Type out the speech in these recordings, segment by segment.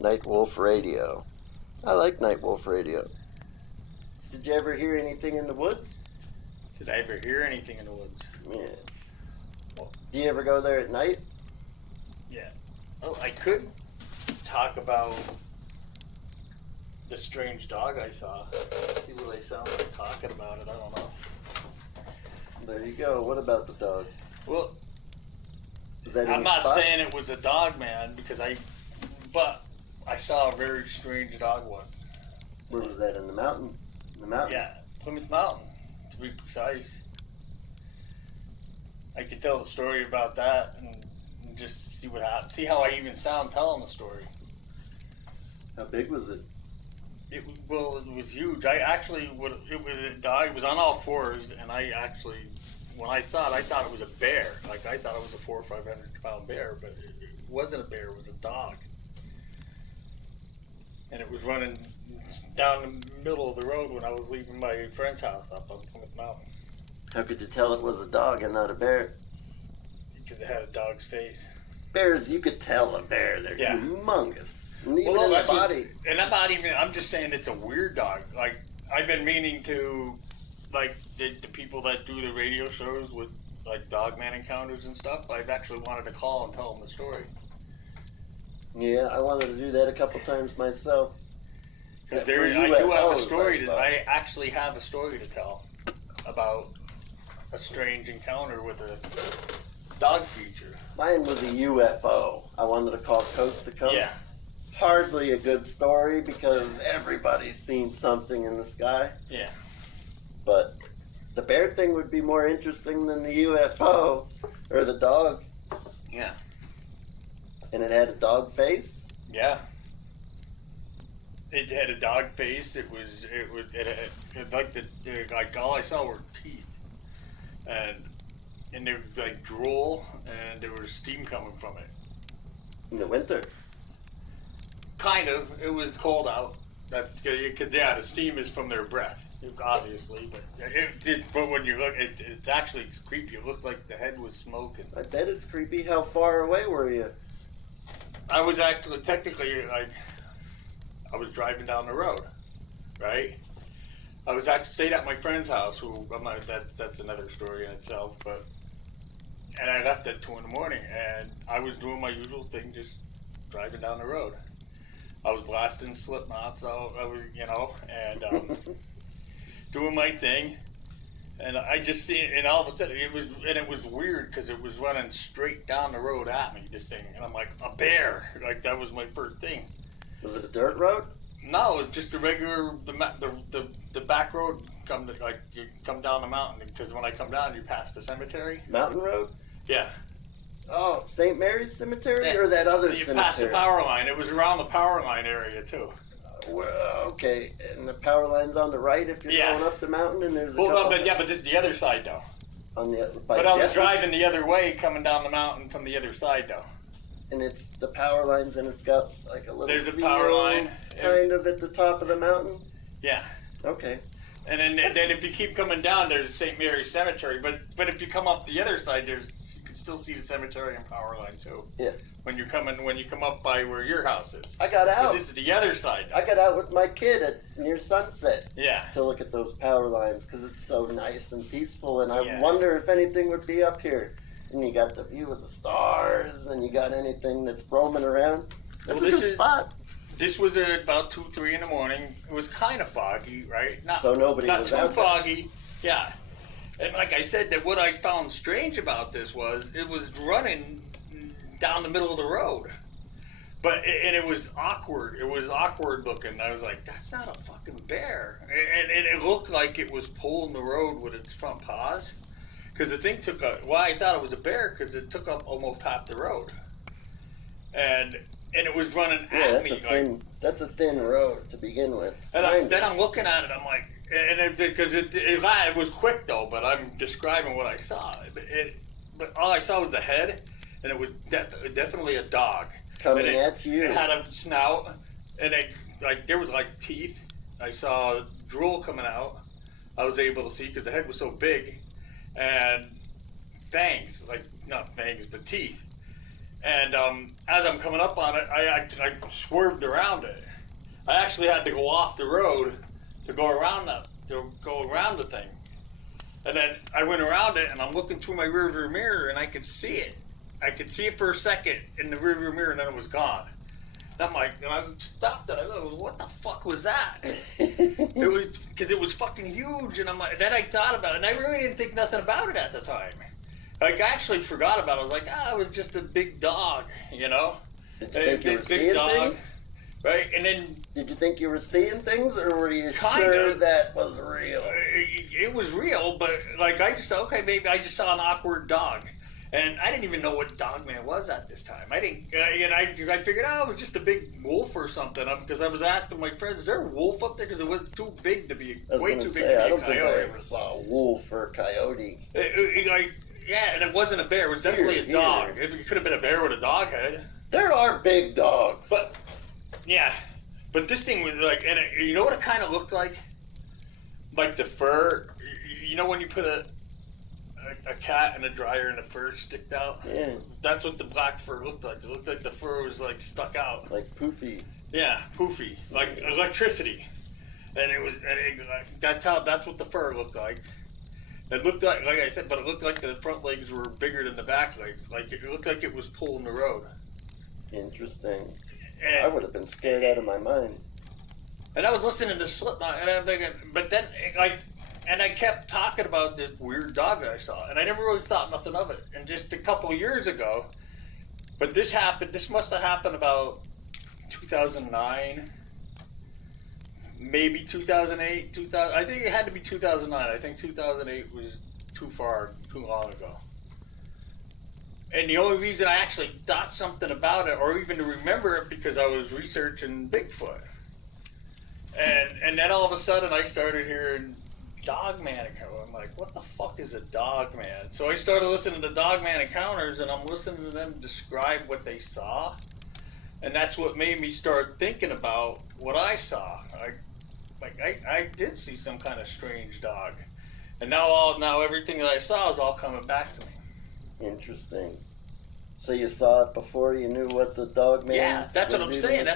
Nightwolf Radio. I like Nightwolf Radio. Did you ever hear anything in the woods? Did I ever hear anything in the woods? Yeah. Well, do you ever go there at night? Yeah. Oh, I could talk about the strange dog I saw. Let's see what I sound like talking about it. I don't know. There you go. What about the dog? Well, Was that I'm in not spot? saying it was a Dogman but I saw a very strange dog once. Where was that? In the mountain? In the mountain? Yeah, Plymouth Mountain, to be precise. I could tell the story about that and just see what happens. See how I even sound telling the story. How big was it? It was huge. It was on all fours, and when I saw it, I thought it was a bear. Like, I thought it was a 400 or 500 pound bear, but it wasn't a bear, it was a dog. And it was running down the middle of the road when I was leaving my friend's house up on Plymouth Mountain. How could you tell it was a dog and not a bear? Because it had a dog's face. Bears, you could tell a bear. They're Yeah. humongous. And even Well, in the that's body. I'm just saying it's a weird dog. Like, I've been meaning to, like, the people that do the radio shows with, like, Dogman encounters and stuff, I've actually wanted to call and tell them the story. Yeah, I wanted to do that a couple times myself. Because Yeah, for I do have a UFOs, story. I actually have a story to tell about a strange encounter with a dog creature. Mine was a UFO. I wanted to call Coast to Coast. Yeah. Hardly a good story because everybody's seen something in the sky. Yeah. But the bear thing would be more interesting than the UFO or the dog. Yeah. And it had a dog face. Yeah. It had a dog face. It had like all I saw were teeth, and there was like drool, and there was steam coming from it. In the winter. Kind of. It was cold out. That's because the steam is from their breath, obviously. But when you look, it's actually creepy. It looked like the head was smoking. I bet it's creepy. How far away were you? I was actually technically I was driving down the road, right? I was actually stayed at my friend's house. That's another story in itself. And I left at 2 a.m, and I was doing my usual thing, just driving down the road. I was blasting Slipknot, so I was, and doing my thing. And I just see, and all of a sudden it was weird because it was running straight down the road at me. This thing, and I'm like, a bear. Like, that was my first thing. Was it a dirt road? No, it was just a regular the back road. You come down the mountain, because when I come down, you pass the cemetery. Mountain road? Yeah. Oh, St. Mary's Cemetery, Yeah. or that other You cemetery? pass the power line. It was around the power line area too. Well, okay, and the power line's on the right if you're Yeah. going up the mountain, and there's a Well, couple but this is the other side though. on the by But I was Jessup, driving the other way, coming down the mountain from the other side though. and it's the power lines, and it's got like a little. There's a power line. kind of at the top of the mountain. Yeah. Okay. And then if you keep coming down, there's St. Mary's Cemetery. But if you come up the other side, you can still see the cemetery and power line too. Yeah. When you come up by where your house is. I got But out. this is the other side. I got out with my kid near sunset Yeah. to look at those power lines because it's so nice and peaceful, and I Yeah. wonder if anything would be up here. And you got the view of the stars, and you got anything that's roaming around. That's a good spot. This was about 2, 3 in the morning. It was kind of foggy, right? So nobody not was too out there. foggy. Yeah. And like I said, that what I found strange about this was it was running down the middle of the road. And it was awkward. It was awkward looking. I was like, that's not a fucking bear. And it looked like it was pulling the road with its front paws. Because the thing I thought it was a bear because it took up almost half the road. And it was running at me. That's a thin road to begin with. And then I'm looking at it, I'm like, because it was quick though, but I'm describing what I saw. But all I saw was the head, and it was definitely a dog. Coming at you. It had a snout, and there was like teeth. I saw drool coming out. I was able to see because the head was so big, and fangs, like not fangs but teeth. And as I'm coming up on it, I swerved around it. I actually had to go off the road to go around the thing. And then I went around it, and I'm looking through my rearview mirror, and I could see it. I could see it for a second in the rearview mirror, and then it was gone. And I'm like, and I stopped it. I go, what the fuck was that? It was because it was fucking huge, and I'm like, then I thought about it, and I really didn't think nothing about it at the time. Like, I actually forgot about it. I was like, it was just a big dog, you know? Did you think you were seeing things? Right? And then... Did you think you were seeing things, or were you kinda, sure that was real? It was real, but, like, I just thought, okay, maybe I just saw an awkward dog. And I didn't even know what Dogman was at this time. I didn't, and I figured, it was just a big wolf or something. Because I was asking my friends, is there a wolf up there? Because it was too big to be, way too big to be a coyote. I don't think I ever saw a wolf or a coyote. Yeah, and it wasn't a bear. It was definitely a dog. It could have been a bear with a dog head. There are big dogs. But, yeah. But this thing was like, and you know what it kind of looked like? Like the fur. You know when you put a cat in a dryer and the fur sticked out? Yeah. That's what the black fur looked like. It looked like the fur was like stuck out. Like poofy. Yeah, poofy. Like electricity. And that's what the fur looked like. It looked like I said, but it looked like the front legs were bigger than the back legs. Like it looked like it was pulling the road. Interesting. And, I would have been scared out of my mind. And I was listening to Slipknot, and I'm thinking, but then and I kept talking about this weird dog that I saw, and I never really thought nothing of it. And just a couple of years ago, but this happened. This must have happened about 2009. Maybe 2008, 2000. I think it had to be 2009. I think 2008 was too long ago. And the only reason I actually thought something about it, or even to remember it, because I was researching Bigfoot. And then all of a sudden I started hearing Dogman Encounter. I'm like, what the fuck is a Dogman? So I started listening to Dogman Encounters, and I'm listening to them describe what they saw. And that's what made me start thinking about what I saw. I did see some kind of strange dog, and now everything that I saw is all coming back to me. Interesting. So you saw it before you knew what the Dogman? Yeah, that's what I'm saying.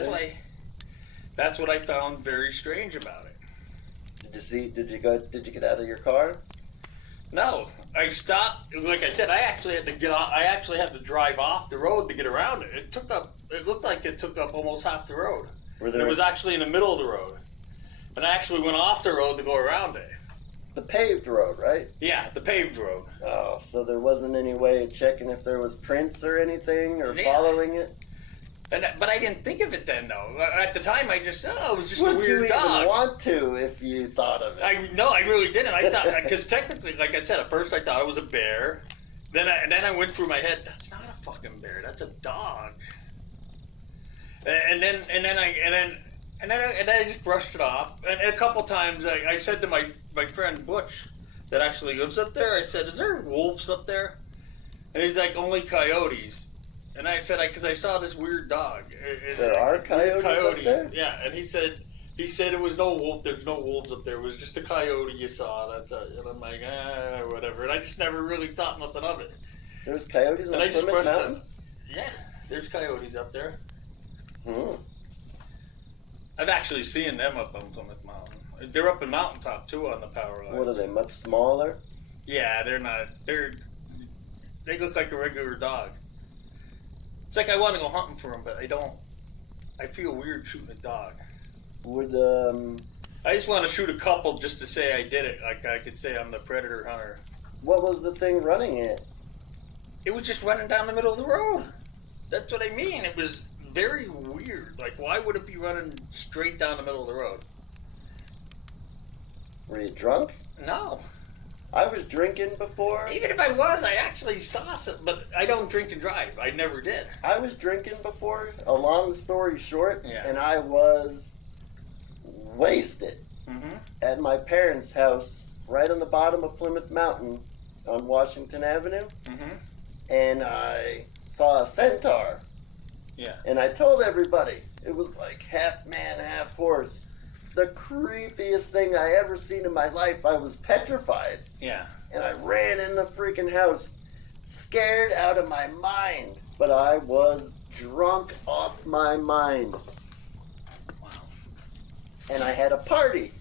That's what I found very strange about it. Did you get out of your car? No, I stopped. Like I said, I actually had to get off. I actually had to drive off the road to get around it. It looked like it took up almost half the road. It was actually in the middle of the road. And I actually went off the road to go around it. The paved road, right? Yeah, the paved road. Oh, so there wasn't any way of checking if there was prints or anything, or following it? But I didn't think of it then, though. At the time, I just, it was just a weird dog. Would you even want to if you thought of it? No, I really didn't. I thought, because technically, like I said, at first I thought it was a bear. Then I went through my head, that's not a fucking bear, that's a dog. And then I just brushed it off. And a couple times I said to my friend Butch, that actually lives up there, I said, is there wolves up there? And he's like, only coyotes. And I said, because I saw this weird dog. There are coyotes up there? Yeah, and he said it was no wolf. There's no wolves up there. It was just a coyote you saw. That's it. And I'm like, whatever. And I just never really thought nothing of it. There's coyotes on Plymouth Mountain? Yeah, there's coyotes up there. Hmm. I've actually seen them up on Plymouth Mountain. They're up in Mountaintop too on the power line. What are they? Much smaller? Yeah, they're not. They look like a regular dog. It's like I want to go hunting for them, but I don't. I feel weird shooting a dog. I just want to shoot a couple just to say I did it. Like I could say I'm the predator hunter. What was the thing running at? It was just running down the middle of the road. That's what I mean. It was very weird. Like, why would it be running straight down the middle of the road? Were you drunk? No. I was drinking before. Even if I was, I actually saw some, but I don't drink and drive. I never did. I was drinking before, a long story short, yeah. And I was wasted at my parents' house right on the bottom of Plymouth Mountain on Washington Avenue. And I saw a centaur. Yeah. And I told everybody, it was like half man, half horse. the creepiest thing I ever seen in my life. I was petrified. Yeah. And I ran in the freaking house, scared out of my mind. But I was drunk off my mind. Wow. And I had a party,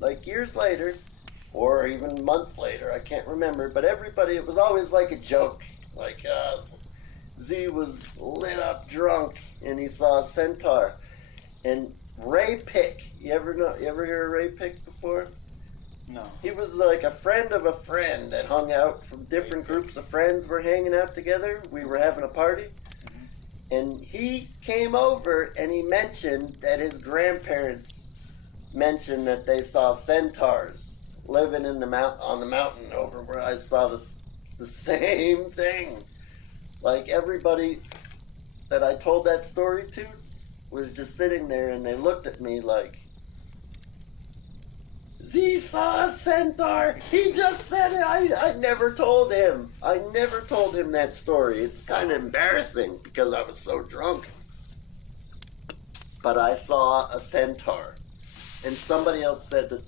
like years later, or even months later, I can't remember. But everybody, it was always like a joke. Like, Z was lit up drunk, and he saw a centaur. And Ray Pick, you ever hear of Ray Pick before? No. He was like a friend of a friend that hung out from different groups of friends were hanging out together. We were having a party. Mm-hmm. And he came over and he mentioned that his grandparents mentioned that they saw centaurs living in on the mountain over where I saw the same thing. Like everybody that I told that story to was just sitting there and they looked at me like, Z saw a centaur. He just said it. I never told him. I never told him that story. It's kind of embarrassing because I was so drunk. But I saw a centaur. And somebody else said that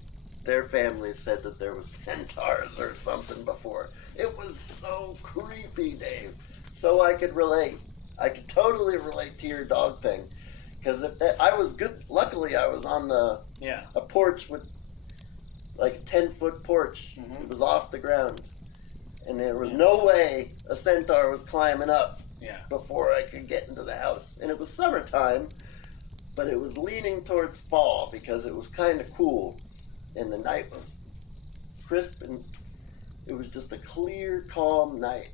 their family said that there was centaurs or something before. It was so creepy, Dave. So I could relate. I could totally relate to your dog thing. Because I was good. Luckily, I was on a porch with like a 10-foot porch. Mm-hmm. It was off the ground. And there was no way a centaur was climbing up before I could get into the house. And it was summertime, but it was leaning towards fall because it was kind of cool. And the night was crisp and it was just a clear, calm night.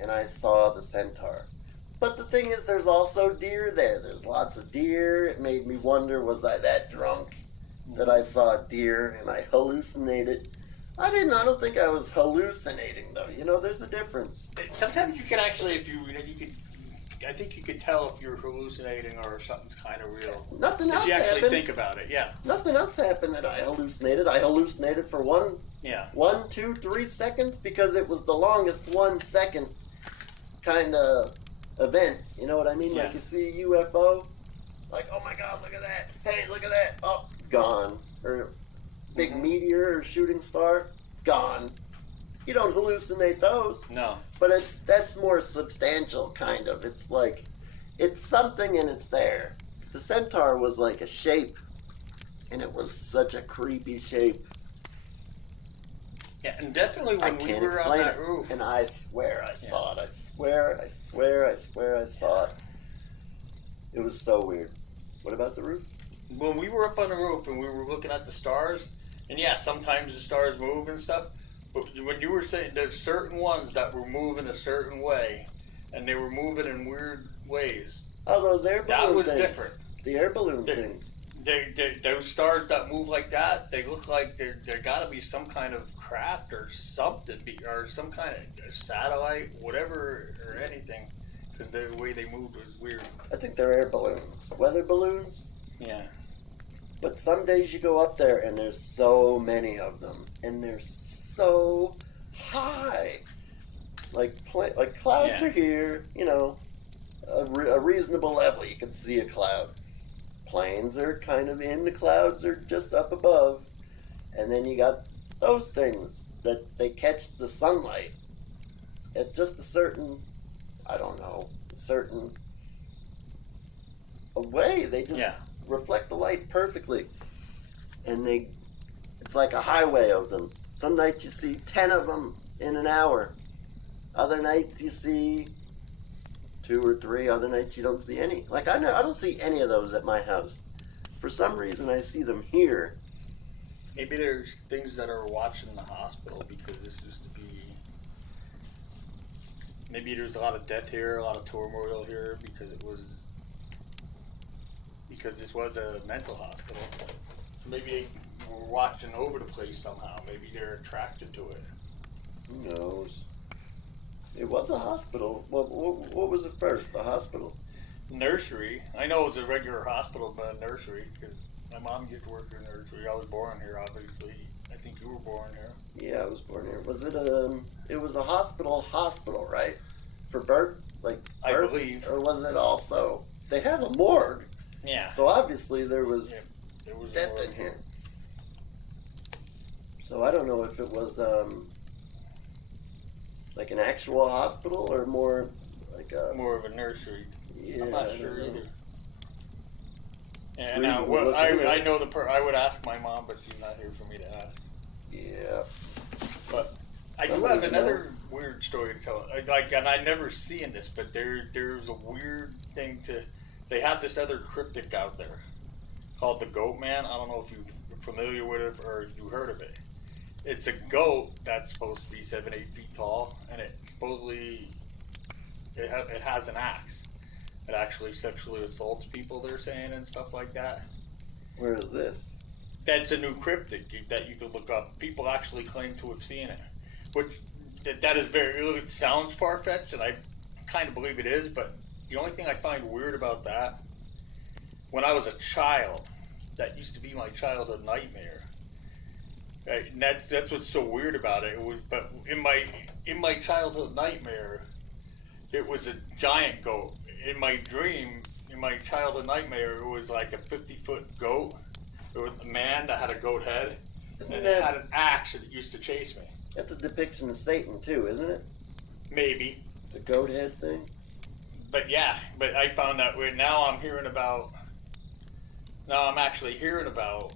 And I saw the centaur. But the thing is, there's also deer there. There's lots of deer. It made me wonder, was I that drunk that I saw a deer and I hallucinated? I don't think I was hallucinating, though. You know, there's a difference. Sometimes you can actually, I think you could tell if you're hallucinating or if something's kind of real. Nothing else happened. If you actually think about it, yeah. Nothing else happened that I hallucinated. I hallucinated for 1, 2, 3 seconds because it was the longest 1 second kind of event. You know what I mean? Yeah. Like you see a UFO, like, oh my God, look at that. Hey, look at that. Oh, it's gone. Or big meteor or shooting star, it's gone. You don't hallucinate those. No. But that's more substantial, kind of. It's like, it's something and it's there. The centaur was like a shape, and it was such a creepy shape. Yeah, and definitely when we were on that roof. And I swear I saw it. I swear I saw it. It was so weird. What about the roof? When we were up on the roof and we were looking at the stars, and sometimes the stars move and stuff, but when you were saying there's certain ones that were moving a certain way, and they were moving in weird ways. Oh, those air balloon That was things. different. The air balloon things. Those stars that move like that, they look like there got to be some kind of craft or something, or some kind of satellite, whatever, or anything, because the way they moved was weird. I think they're air balloons. Weather balloons? Yeah. But some days you go up there and there's so many of them, and they're so high. Like clouds are here, you know, a reasonable level. You can see a cloud. Planes are kind of in the clouds or just up above. And then you got those things that they catch the sunlight at just a certain, way. They just reflect the light perfectly. And it's like a highway of them. Some nights you see 10 of them in an hour. Other nights you see 2 or 3. Other nights you don't see any. Like I don't see any of those at my house. For some reason I see them here. Maybe there's things that are watching the hospital because this used to be. Maybe there's a lot of death here, a lot of turmoil here because this was a mental hospital. So maybe we're watching over the place somehow. Maybe they're attracted to it. Who knows? It was a hospital. What was it first? The hospital? Nursery. I know it was a regular hospital, but a nursery. Because my mom used to work in a nursery. I was born here, obviously. I think you were born here. Yeah, I was born here. Was it it was a hospital, right? For birth? Like birth? I believe. Or was it also... They have a morgue. Yeah. So obviously there was There was Death more. in here. So I don't know if it was like an actual hospital or more like a... More of a nursery. Yeah, I'm not sure either. And Reason now, to well, look into I it. know I would ask my mom, but she's not here for me to ask. Yeah. But I do Somebody have would another weird story to tell. Like, and I never seen this, but there's a weird thing to. They have this other cryptic out there called the Goatman. I don't know if you're familiar with it or if you heard of it. It's a goat that's supposed to be 7-8 feet tall, and it supposedly it has an axe. It actually sexually assaults people, they're saying, and stuff like that. Where is this? That's a new cryptic that you could look up. People actually claim to have seen it, which that is very. It sounds far fetched, and I kind of believe it is. But the only thing I find weird about that, when I was a child, that used to be my childhood nightmare. Right? And that's what's so weird about it. It was, but in my childhood nightmare, it was a giant goat. In my dream, in my childhood nightmare, it was like a 50-foot goat. It was a man that had a goat head, and it had an axe that used to chase me. That's a depiction of Satan too, isn't it? Maybe. The goat head thing? But yeah, but I found that now I'm actually hearing about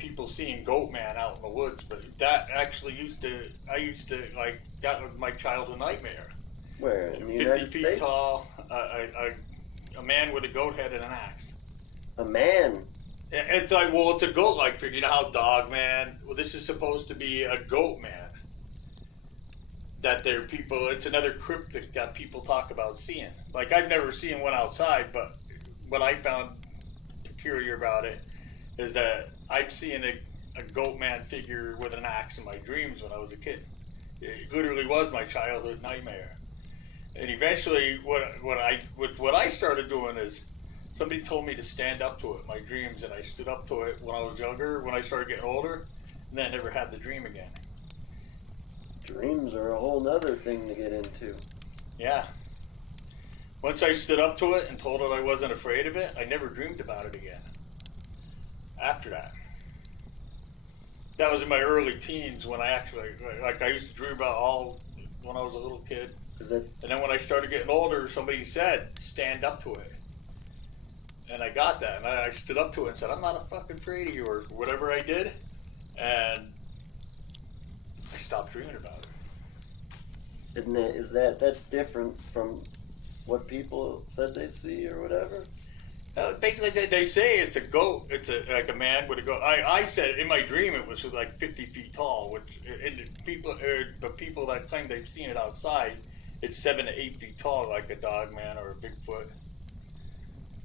people seeing Goatman out in the woods, but that actually I used to, like, that was my childhood nightmare. Where? In the 50 United feet States? tall, a man with a goat head and an axe. A man? It's like, well, it's a goat-like figure. You know how Dogman, well, this is supposed to be a goat man. That there are people, it's another cryptic that people talk about seeing. Like, I've never seen one outside, but what I found peculiar about it is that I've seen a goat man figure with an axe in my dreams when I was a kid. It literally was my childhood nightmare. And eventually, what I started doing is, somebody told me to stand up to it in my dreams, and I stood up to it when I was younger. When I started getting older, and then I never had the dream again. Dreams are a whole nother thing to get into. Yeah. Once I stood up to it and told it I wasn't afraid of it, I never dreamed about it again. After that. That was in my early teens when I actually, like, I used to dream about all when I was a little kid. And then when I started getting older, somebody said, stand up to it. And I got that, and I stood up to it and said, I'm not fucking afraid of you, or whatever I did, and I stopped dreaming about it. That's different from what people said they see or whatever? Basically, they say it's a goat. It's like a man with a goat. I said in my dream it was like 50 feet tall, which but people that claim they've seen it outside, it's 7 to 8 feet tall, like a Dogman or a Bigfoot.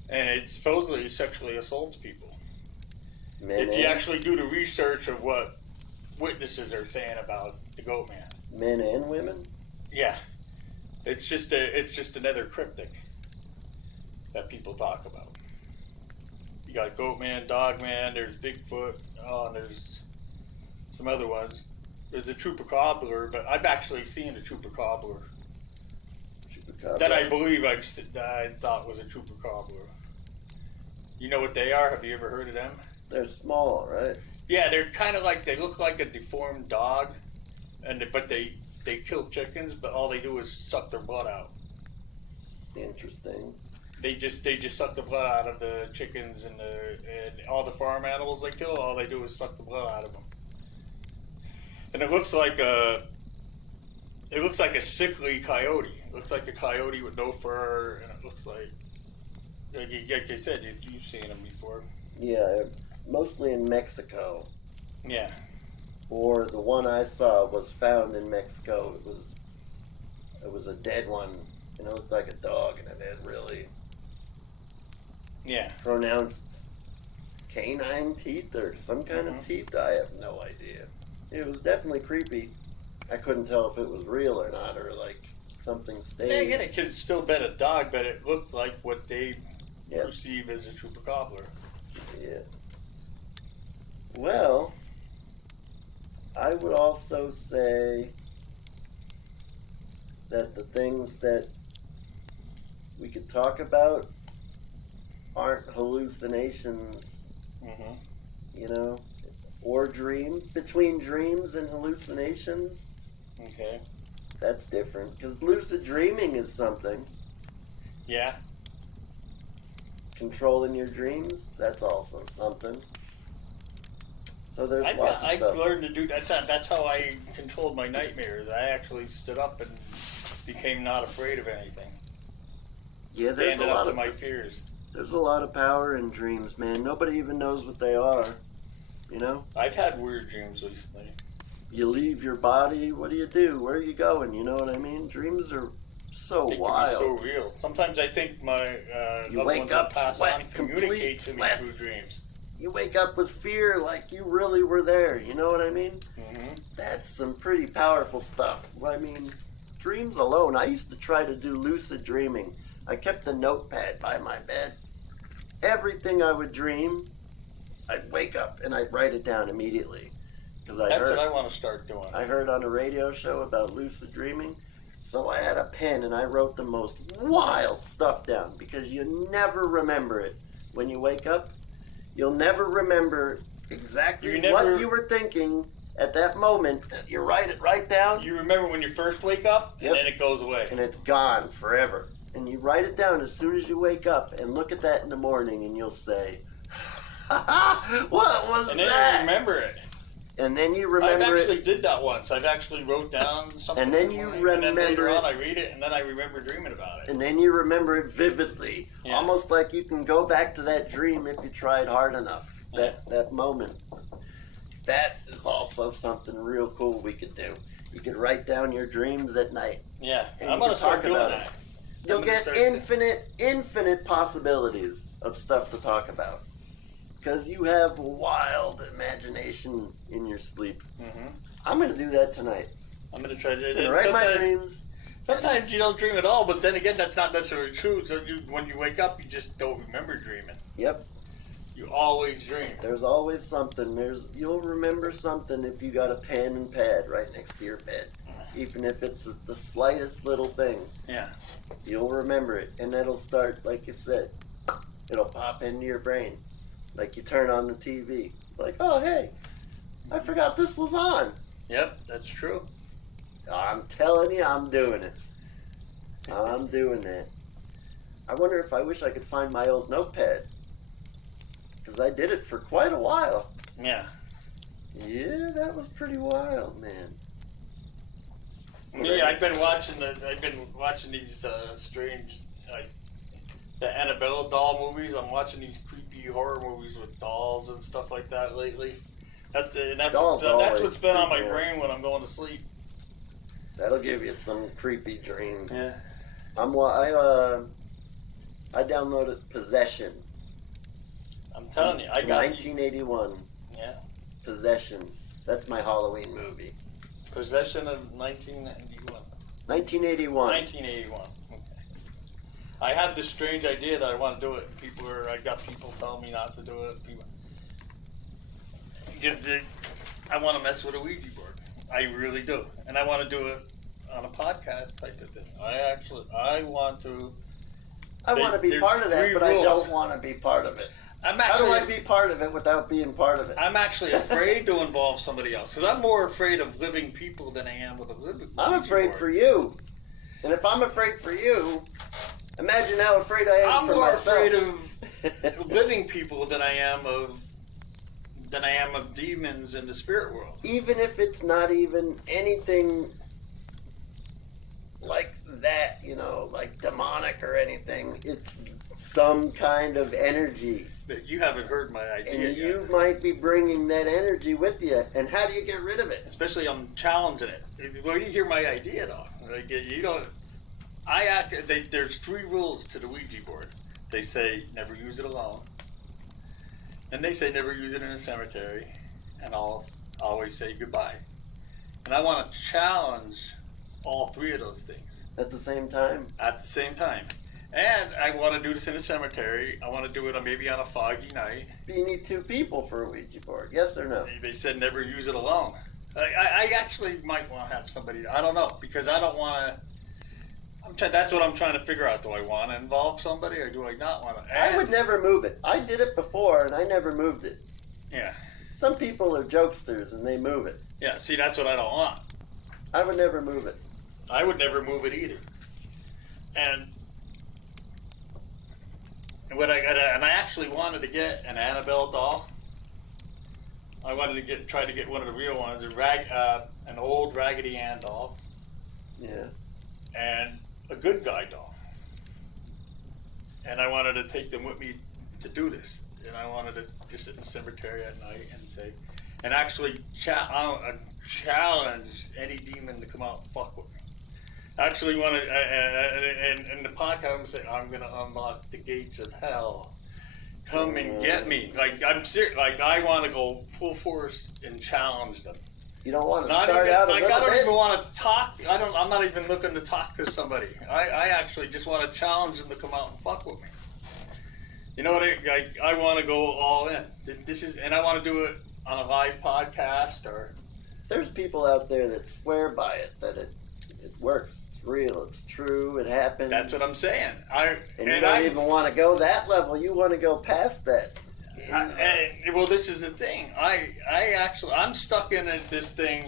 And it supposedly sexually assaults people. If you actually do the research of what witnesses are saying about the goat man. Men and women? Yeah. It's just another cryptic that people talk about. You got Goatman, Dogman, there's Bigfoot, and there's some other ones. There's the Chupacabra, but I've actually seen the Chupacabra. That I believe that I thought was a Chupacabra. You know what they are? Have you ever heard of them? They're small, right? Yeah, they're kind of like, they look like a deformed dog, but they kill chickens, but all they do is suck their blood out. Interesting. They just suck the blood out of the chickens and all the farm animals they kill. All they do is suck the blood out of them. And it looks like a sickly coyote. It looks like a coyote with no fur, and it looks like I said, you've seen them before. Yeah, mostly in Mexico. Yeah. Or the one I saw was found in Mexico. It was a dead one, and it looked like a dog, and it had really pronounced canine teeth or some kind of teeth. I have no idea. It was definitely creepy. I couldn't tell if it was real or not, or like something staged. Yeah, again, it could still been a dog, but it looked like what they perceive as a Chupacabra. Yeah. Well, I would also say that the things that we could talk about aren't hallucinations you know, or dream. Between dreams and hallucinations, Okay. that's different. Because lucid dreaming is something. Yeah. Controlling your dreams, that's also something. So there's lots of I've stuff. learned to do that. That's how I controlled my nightmares. I actually stood up and became not afraid of anything. Yeah, there's a Standing up lot to of my fears. there's a lot of power in dreams, man. Nobody even knows what they are. You know? I've had weird dreams recently. You leave your body, what do? Where are you going? You know what I mean? Dreams are so They can wild. be so real. Sometimes I think my You loved wake ones up, that pass sweat, on complete communicate to me sweats. through dreams. You wake up with fear like you really were there. You know what I mean? Mm-hmm. That's some pretty powerful stuff. I mean, dreams alone. I used to try to do lucid dreaming. I kept a notepad by my bed. Everything I would dream, I'd wake up and I'd write it down immediately. Because That's what I want to start doing. I heard on a radio show about lucid dreaming. So I had a pen and I wrote the most wild stuff down because you never remember it. When you wake up, you'll never remember exactly what you were thinking at that moment. You write it right down. You remember when you first wake up, and then it goes away. And it's gone forever. And you write it down as soon as you wake up and look at that in the morning and you'll say, what was and then that? you remember it. And then you remember I actually did that once. I've actually wrote down something. And then you remember and then later it. on I read it, and then I remember dreaming about it. And then you remember it vividly. Yeah. Almost like you can go back to that dream if you tried hard enough. Yeah. That moment. That is also something real cool we could do. You could write down your dreams at night. Yeah, And I'm you going can to start talk doing about that. You'll get infinite possibilities of stuff to talk about. Because you have wild imagination in your sleep. Mm-hmm. I'm going to do that tonight. I'm going to try to I'm going to write my dreams. Sometimes you don't dream at all, but then again, that's not necessarily true. So when you wake up, you just don't remember dreaming. Yep. You always dream. There's always something. You'll remember something if you got a pen and pad right next to your bed. Even if it's the slightest little thing. Yeah. You'll remember it. And it'll start, like you said, it'll pop into your brain. Like you turn on the TV. Like, oh, hey, I forgot this was on. Yep, that's true. I'm telling you, I'm doing it. I'm doing that. I wonder if I wish I could find my old notepad. Because I did it for quite a while. Yeah. Yeah, that was pretty wild, man. Me, I've been watching these strange, like the Annabelle doll movies. I'm watching these creepy horror movies with dolls and stuff like that lately. That's what's been on my brain when I'm going to sleep. That'll give you some creepy dreams. Yeah. I downloaded Possession. I'm telling you, I got 1981. Yeah. Possession. That's my Halloween movie. Possession of 1991. 1981. 1981. Okay. I have this strange idea that I want to do it. I got people telling me not to do it. Because I want to mess with a Ouija board. I really do, and I want to do it on a podcast type of thing. I want to. I want to be part of that, but I don't want to be part of it. How do I be part of it without being part of it? I'm actually afraid to involve somebody else because I'm more afraid of living people than I am with a living. I'm afraid for you, and if I'm afraid for you, imagine how afraid I am for myself. I'm more afraid of living people than I am of demons in the spirit world. Even if it's not even anything like that, like demonic or anything, it's some kind of energy. But you haven't heard my idea and yet. You might be bringing that energy with you. And how do you get rid of it? Especially I'm challenging it. Well, you hear my idea, though. Like, you don't... There's 3 rules to the Ouija board. They say never use it alone. Then they say never use it in a cemetery. And I'll always say goodbye. And I want to challenge all 3 of those things. At the same time? At the same time. And I want to do this in a cemetery. I want to do it maybe on a foggy night. But you need 2 people for a Ouija board, yes or no? They said never use it alone. I actually might want to have somebody. I don't know, because I don't want to. That's what I'm trying to figure out. Do I want to involve somebody or do I not want to? I would never move it. I did it before and I never moved it. Yeah. Some people are jokesters and they move it. Yeah, see, that's what I don't want. I would never move it. I would never move it either. And I actually wanted to get an Annabelle doll. I wanted to try to get one of the real ones, an old Raggedy Ann doll. Yeah. And a good guy doll. And I wanted to take them with me to do this. And I wanted to just sit in the cemetery at night and say, and actually challenge any demon to come out and fuck with me. I actually wanted, and the podcast, I'm saying, I'm going to unlock the gates of hell. Come and get me. Like, I'm serious. Like, I want to go full force and challenge them. You don't want to Not start even, out a like, little I don't bit? even want to talk. I'm not even looking to talk to somebody. I actually just want to challenge them to come out and fuck with me. You know what? I want to go all in. This is, and I want to do it on a live podcast or. There's people out there that swear by it, that it works. It's real. It's true. It happens. That's what I'm saying. And you don't even want to go that level. You want to go past that. Well, this is the thing. I'm stuck in this thing.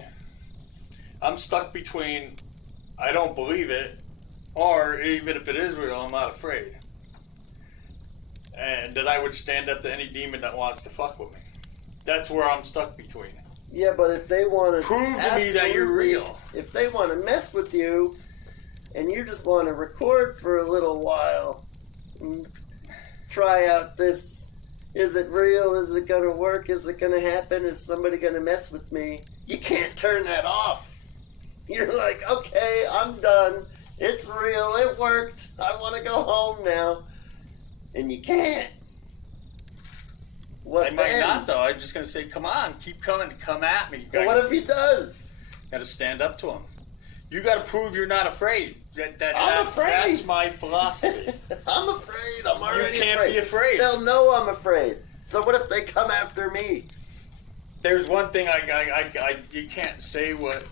I'm stuck between I don't believe it, or even if it is real, I'm not afraid. And that I would stand up to any demon that wants to fuck with me. That's where I'm stuck between. Yeah, but if they want to prove to me that you're real, if they want to mess with you, and you just want to record for a little while, and try out this, is it real? Is it gonna work? Is it gonna happen? Is somebody gonna mess with me? You can't turn that off. You're like, okay, I'm done. It's real. It worked. I want to go home now. And you can't. What I might then? not, though. I'm just going to say, come on, keep coming, come at me. Well, what if he does? Got to stand up to him. You got to prove you're not afraid. I'm afraid. That's my philosophy. I'm afraid. I'm already You can't be afraid. They'll know I'm afraid. So what if they come after me? There's one thing you can't say what.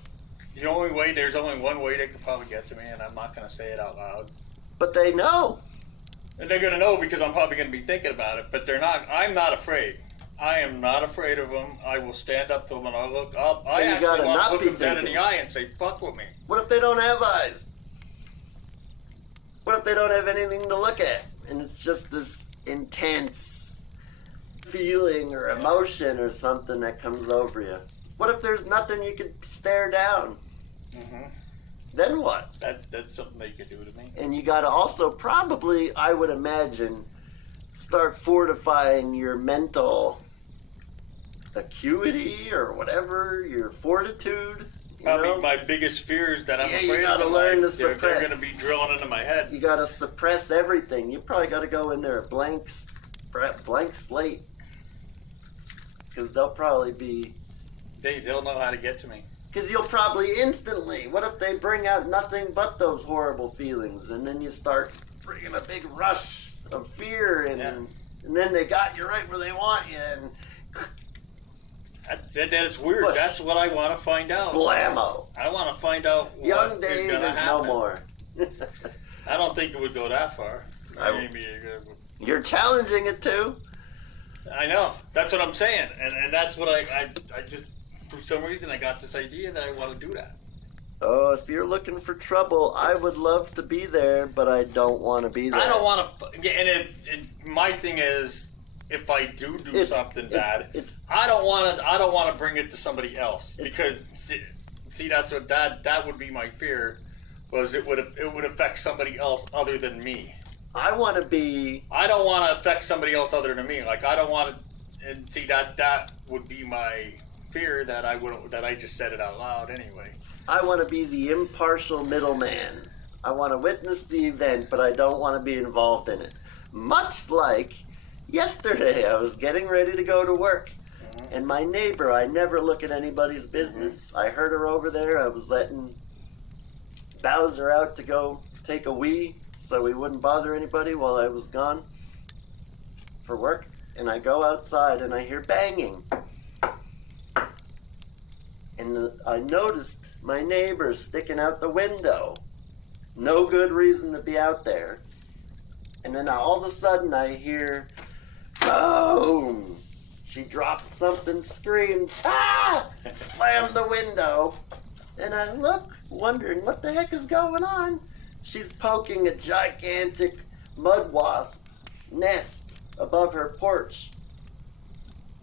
There's only one way they could probably get to me, and I'm not going to say it out loud. But they know. And they're going to know because I'm probably going to be thinking about it, but they're not. I'm not afraid. I am not afraid of them. I will stand up to them and I'll look up. So I you actually gotta want not to look be them dead in thinking. the eye and say, fuck with me. What if they don't have eyes? What if they don't have anything to look at? And it's just this intense feeling or emotion or something that comes over you. What if there's nothing you could stare down? Mm-hmm. Then what? That's something they could do to me. And you gotta also probably, I would imagine, start fortifying your mental acuity or whatever, your fortitude. Probably my biggest fear is that I'm afraid you gotta of learn to they're suppress. going to be drilling into my head. You gotta suppress everything. You probably gotta go in there blank slate. Because they'll probably be... They'll know how to get to me. Because you'll probably instantly... What if they bring out nothing but those horrible feelings? And then you start bringing a big rush of fear and then they got you right where they want you and... That's weird. Spush. That's what I want to find out. Blammo. I want to find out what Young Dave is going to is happen. no more. I don't think it would go that far. You're challenging it too. I know. That's what I'm saying. And that's what I just, for some reason, I got this idea that I want to do that. Oh, if you're looking for trouble, I would love to be there, but I don't want to be there. I don't want to, and my thing is, if I do something bad, I don't want to bring it to somebody else because see that's what that would be my fear, was it would affect somebody else other than me. I don't want to affect somebody else other than me. Like I don't want to, and see that would be my fear that I just said it out loud anyway. I want to be the impartial middleman. I want to witness the event, but I don't want to be involved in it. Much like yesterday, I was getting ready to go to work, and my neighbor, I never look at anybody's business. I heard her over there. I was letting Bowser out to go take a wee so we wouldn't bother anybody while I was gone for work. And I go outside and I hear banging. And I noticed my neighbor sticking out the window. No good reason to be out there. And then all of a sudden I hear, boom! She dropped something, screamed, ah! Slammed the window. And I look, wondering what the heck is going on. She's poking a gigantic mud wasp nest above her porch.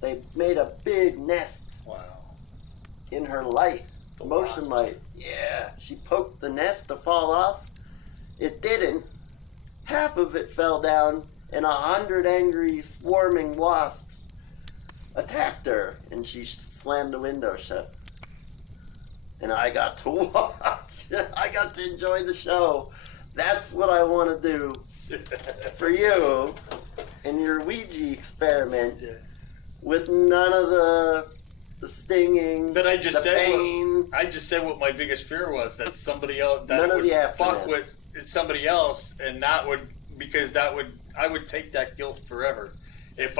They made a big nest. Wow. In her light, the motion light. Yeah, she poked the nest to fall off. It didn't. Half of it fell down, and 100 angry, swarming wasps attacked her, and she slammed the window shut. And I got to watch. I got to enjoy the show. That's what I want to do for you in your Ouija experiment with none of the stinging, but I just the pain. I just said what my biggest fear was, that somebody else that none would of the fuck with somebody else, and I would take that guilt forever if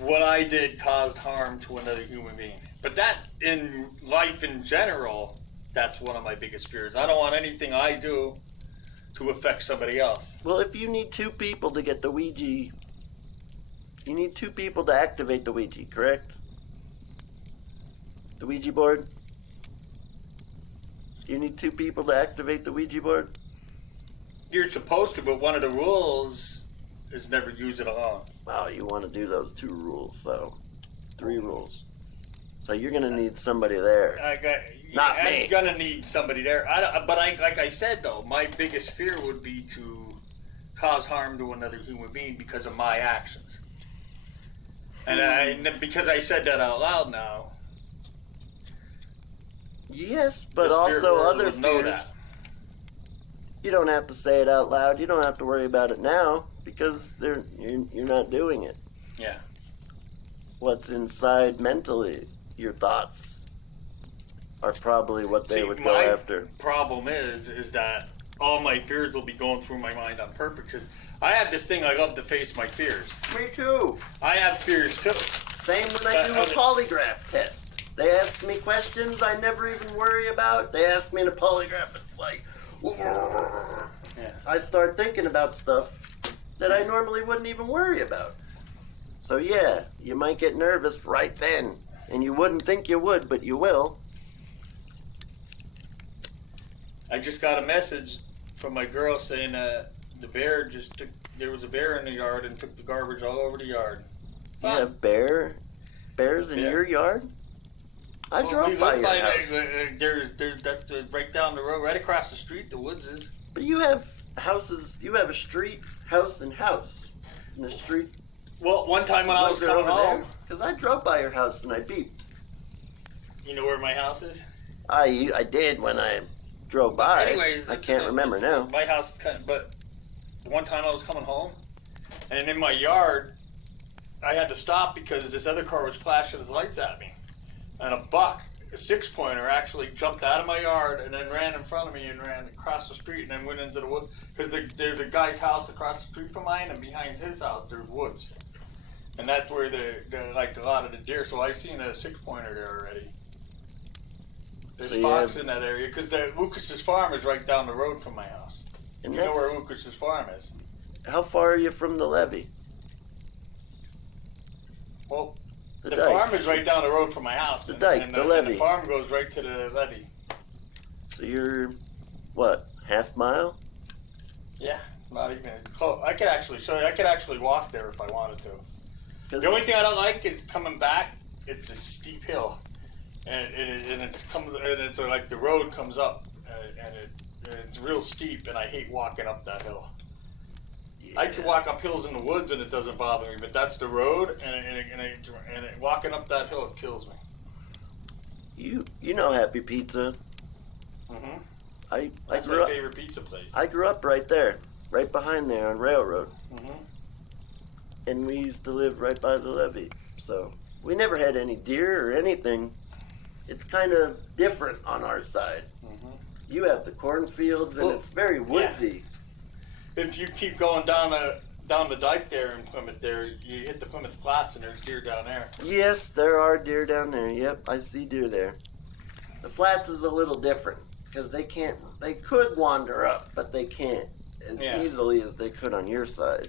what I did caused harm to another human being. But that, in life in general, that's one of my biggest fears. I don't want anything I do to affect somebody else. Well, if you need 2 people to get the Ouija, you need 2 people to activate the Ouija, correct? The Ouija board? You need 2 people to activate the Ouija board? You're supposed to, but one of the rules is never use it alone. Well, you want to do those 2 rules, so 3 rules. So you're gonna need somebody there. I'm gonna need somebody there. Like I said though, my biggest fear would be to cause harm to another human being because of my actions. And because I said that out loud now. Yes, but also other fears. You don't have to say it out loud. You don't have to worry about it now because you're not doing it. Yeah. What's inside mentally, your thoughts are probably what they would go after. My problem is that all my fears will be going through my mind on purpose because I have this thing, I love to face my fears. Me too. I have fears too. Same when I do a polygraph test. They ask me questions I never even worry about. They ask me in a polygraph, it's like, yeah. I start thinking about stuff that I normally wouldn't even worry about. So yeah, you might get nervous right then. And you wouldn't think you would, but you will. I just got a message from my girl saying that there was a bear in the yard and took the garbage all over the yard. You have bears in your yard? I drove by your house. That's right down the road, right across the street, the woods is. But you have houses, you have a street, house, and house. And the street. Well, one time when I was coming home. Because I drove by your house and I beeped. You know where my house is? I did when I drove by. Anyways, I can't remember now. My house is but one time I was coming home, and in my yard, I had to stop because this other car was flashing his lights at me. And a 6-pointer, actually jumped out of my yard and then ran in front of me and ran across the street and then went into the woods. Because there's a guy's house across the street from mine, and behind his house there's woods. And that's where like a lot of the deer. So I seen a 6-pointer there already. There's fox in that area because Lucas's farm is right down the road from my house. And you know where Lucas's farm is. How far are you from the levee? Well, the farm is right down the road from my house. The dike, the levee. And the farm goes right to the levee. So you're, what, half mile? Yeah, not even. It's close. I could actually show you. I could actually walk there if I wanted to. The only thing I don't like is coming back. It's a steep hill, and it's like the road comes up, and it's real steep, and I hate walking up that hill. Yeah. I can walk up hills in the woods and it doesn't bother me, but that's the road, and walking up that hill, it kills me. You know Happy Pizza. Mm-hmm. That's my favorite pizza place. I grew up right there, right behind there on Railroad. Mm-hmm. And we used to live right by the levee, so we never had any deer or anything. It's kind of different on our side. Mm-hmm. You have the cornfields, and it's very woodsy. Yeah. If you keep going down the dike there in Plymouth, you hit the Plymouth Flats, and there's deer down there. Yes, there are deer down there. Yep, I see deer there. The Flats is a little different because they could wander up, but they can't as easily as they could on your side.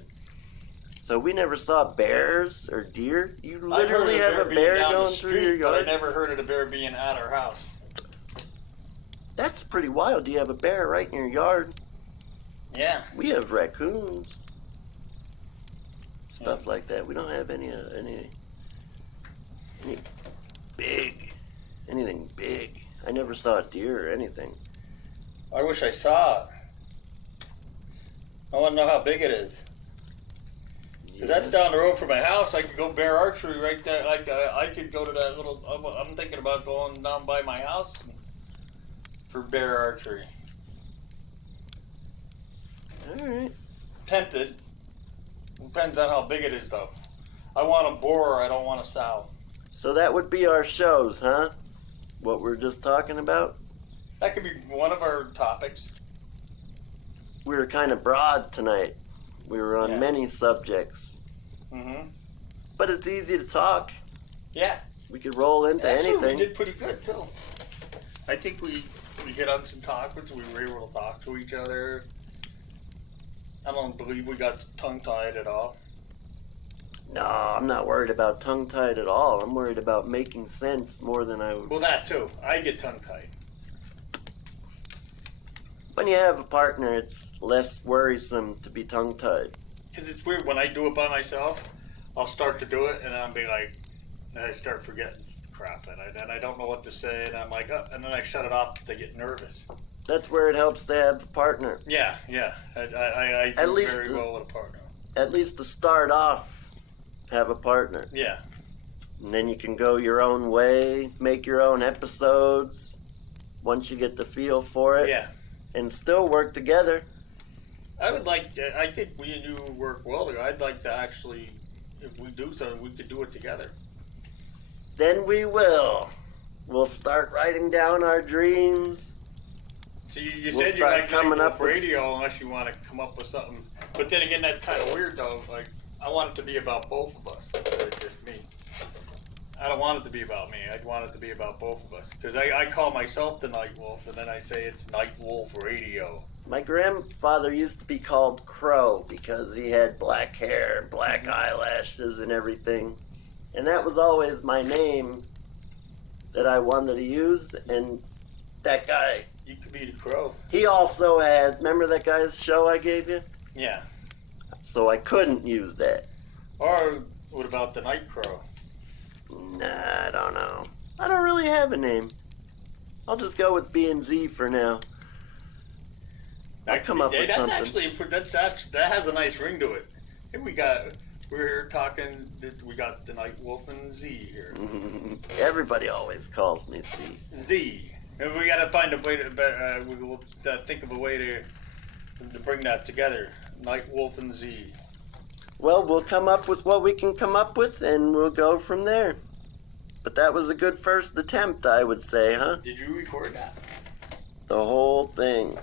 So we never saw bears or deer? You I've heard literally of have a being bear down the going through your street, but I yard? never heard of the bear being at our house. That's pretty wild. You have a bear right in your yard. Yeah. We have raccoons. Stuff like that. We don't have any anything big. I never saw a deer or anything. I wish I saw it. I want to know how big it is. Because that's down the road from my house. I could go bear archery right there. Like I could go to that little. I'm thinking about going down by my house for bear archery. All right. Tempted. Depends on how big it is, though. I want a boar. I don't want a sow. So that would be our shows, huh? What we're just talking about? That could be one of our topics. We were kind of broad tonight. We were on many subjects. Mm-hmm. But it's easy to talk. Yeah. We could roll into anything. We did pretty good, too. I think we hit on some topics. We were able to talk to each other. I don't believe we got tongue-tied at all. No, I'm not worried about tongue-tied at all. I'm worried about making sense more than I would. Well, that too. I get tongue-tied. When you have a partner, it's less worrisome to be tongue-tied. Because it's weird. When I do it by myself, I'll start to do it, and I'll be like, and I start forgetting crap, and then I don't know what to say, and I'm like, oh, and then I shut it off because I get nervous. That's where it helps to have a partner. Yeah. I do very well with a partner. At least to start off, have a partner. Yeah. And then you can go your own way, make your own episodes, once you get the feel for it. Yeah. And still work together. I think we and you work well together. I'd like to actually, if we do something, we could do it together. Then we will. We'll start writing down our dreams. So you said you like Nightwolf Radio unless you want to come up with something. But then again, that's kind of weird though. Like, I want it to be about both of us, instead of just me. I don't want it to be about me. I'd want it to be about both of us. Because I call myself the Nightwolf, and then I say it's Nightwolf Radio. My grandfather used to be called Crow because he had black hair, black eyelashes, and everything. And that was always my name that I wanted to use. And that guy... You could be the Crow. He also had... Remember that guy's show I gave you? Yeah. So I couldn't use that. Or what about the Night Crow? Nah, I don't know. I don't really have a name. I'll just go with B and Z for now. I'll come up with something. That has a nice ring to it. And we're talking, we got the Nightwolf and Z here. Everybody always calls me Z. Z. And we gotta find a way to, we'll think of a way to bring that together. Nightwolf and Z. Well, we'll come up with what we can come up with, and we'll go from there. But that was a good first attempt, I would say, huh? Did you record that? The whole thing.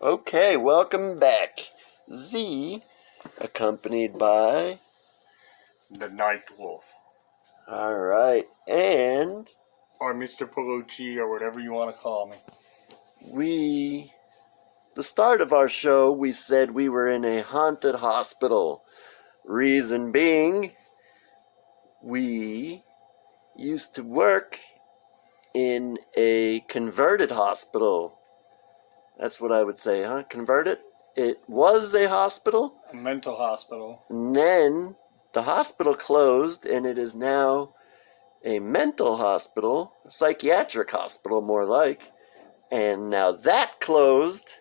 Okay, welcome back. Z, accompanied by... The Nightwolf. All right, and... Or Mr. Palucci, or whatever you want to call me. The start of our show, we said we were in a haunted hospital. Reason being, we used to work in a converted hospital. That's what I would say, huh? Converted? It was a hospital. A mental hospital. And then the hospital closed, and it is now a mental hospital, a psychiatric hospital more like. And now that closed,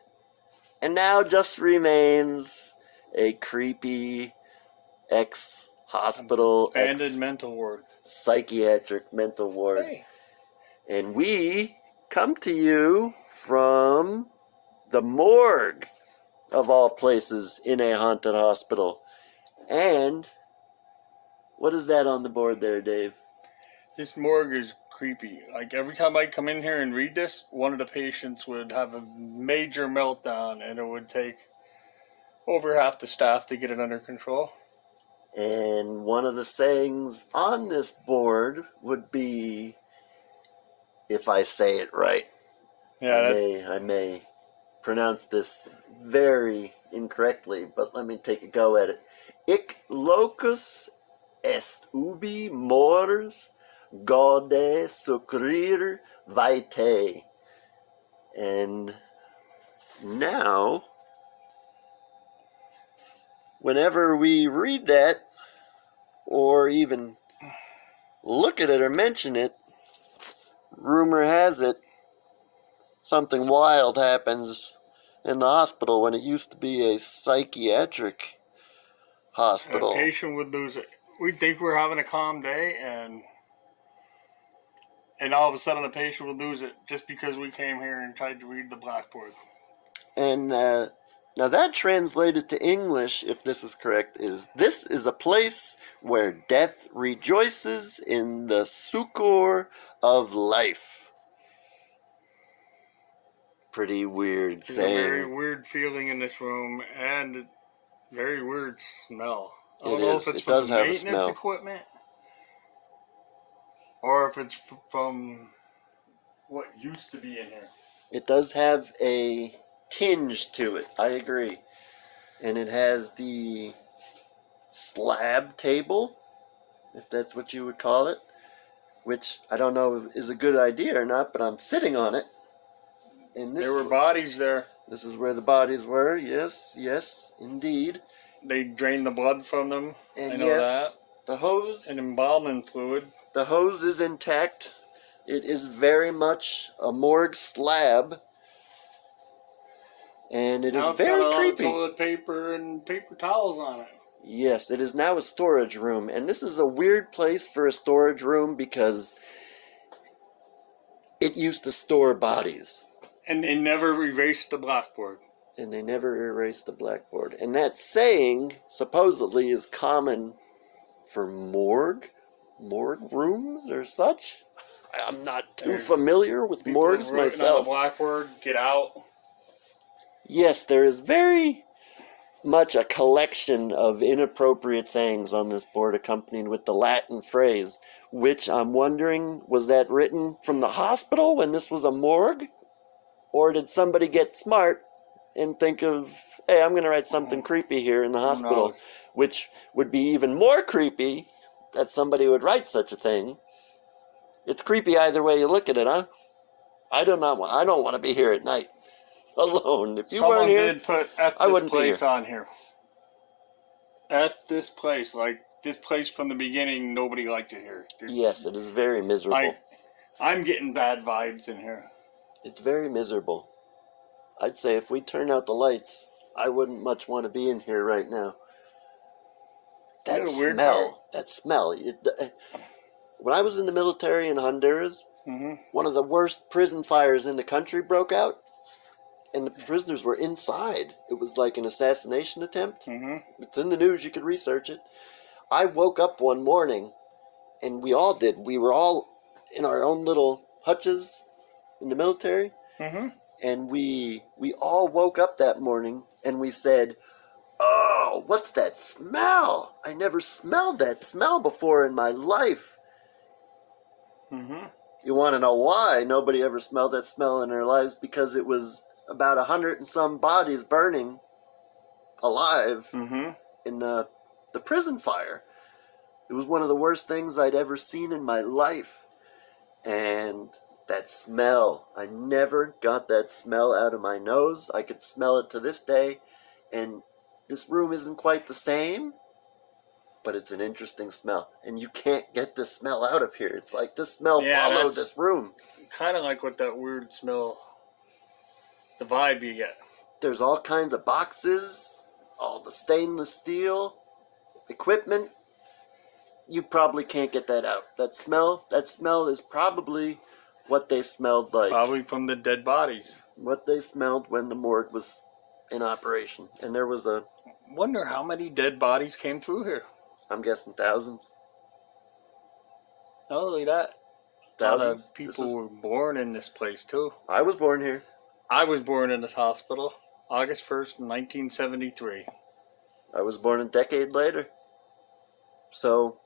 and now just remains a creepy ex-hospital, abandoned mental ward. Psychiatric mental ward. Hey. And we come to you from the morgue of all places in a haunted hospital. And what is that on the board there, Dave? This morgue is creepy. Like, every time I come in here and read this, one of the patients would have a major meltdown, and it would take over half the staff to get it under control. And one of the sayings on this board would be, if I say it right. Yeah, I may pronounce this very incorrectly, but let me take a go at it. Ic locus est ubi mors gaude succurrir vitae. And now, whenever we read that, or even look at it or mention it, rumor has it, something wild happens in the hospital when it used to be a psychiatric hospital. a patient would lose it. We'd think we're having a calm day, and all of a sudden a patient would lose it just because we came here and tried to read the blackboard. And now that translated to English, if this is correct, is this is a place where death rejoices in the succor of life. Pretty weird There's saying. a very weird feeling in this room and a very weird smell. I don't It know is. if it's It from does the have a maintenance smell. equipment or if it's from what used to be in here. It does have a tinge to it, I agree. And it has the slab table, if that's what you would call it, which I don't know if is a good idea or not, but I'm sitting on it. And There were bodies there. This is where the bodies were, yes, indeed. They drained the blood from them. And I know yes, the hose. that. And embalming fluid. The hose is intact. It is very much a morgue slab. And it is very creepy. Now toilet paper and paper towels on it. Yes, it is now a storage room. And this is a weird place for a storage room because it used to store bodies. And they never erased the blackboard. And they never erased the blackboard. And that saying, supposedly, is common for morgue rooms or such. I'm not too familiar with morgues myself. On the blackboard, get out. Yes, there is very much a collection of inappropriate sayings on this board accompanied with the Latin phrase, which I'm wondering, was that written from the hospital when this was a morgue? Or did somebody get smart and think of, hey, I'm going to write something creepy here in the hospital, which would be even more creepy that somebody would write such a thing. It's creepy either way you look at it, huh? I don't want to be here at night alone. If you weren't here, did put F I this wouldn't place be here. on here. F this place. Like, this place from the beginning, nobody liked it here. Yes, it is very miserable. I'm getting bad vibes in here. It's very miserable. I'd say if we turn out the lights, I wouldn't much want to be in here right now. That smell. When I was in the military in Honduras, one of the worst prison fires in the country broke out, and the prisoners were inside. It was like an assassination attempt. It's in the news, you could research it. I woke up one morning, and we all did. We were all in our own little hutches in the military, and we all woke up that morning, and we said, oh, what's that smell? I never smelled that smell before in my life. You want to know why nobody ever smelled that smell in their lives? Because it was about 100 and some bodies burning alive in the prison fire. It was one of the worst things I'd ever seen in my life. And that smell, I never got that smell out of my nose. I could smell it to this day. And this room isn't quite the same, but it's an interesting smell. And you can't get this smell out of here. It's like this smell followed this room. Kind of like what that weird smell, the vibe you get. There's all kinds of boxes, all the stainless steel, equipment. You probably can't get that out. That smell is probably what they smelled like. Probably from the dead bodies. What they smelled when the morgue was in operation. And there was Wonder how many dead bodies came through here. I'm guessing thousands. Not only that, Thousands? A lot of people were born in this place too. I was born here. I was born in this hospital, August 1st, 1973. I was born a decade later. So,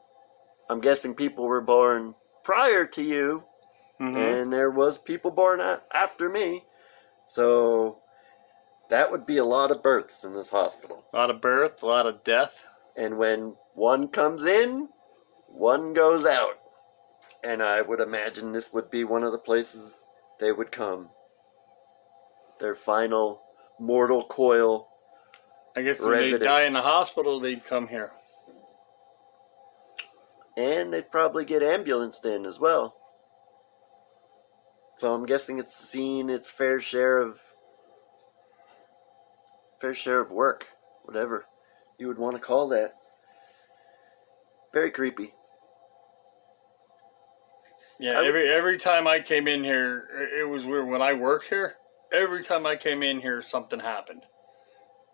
I'm guessing people were born prior to you and there was people born after me. So that would be a lot of births in this hospital. A lot of birth, a lot of death. And when one comes in, one goes out. And I would imagine this would be one of the places they would come. Their final mortal coil. I guess when they die in the hospital, they'd come here. And they'd probably get ambulanced in as well. So I'm guessing it's seen its fair share of work, whatever you would want to call that. Very creepy. Yeah, every time I came in here, it was weird. When I worked here, every time I came in here, something happened.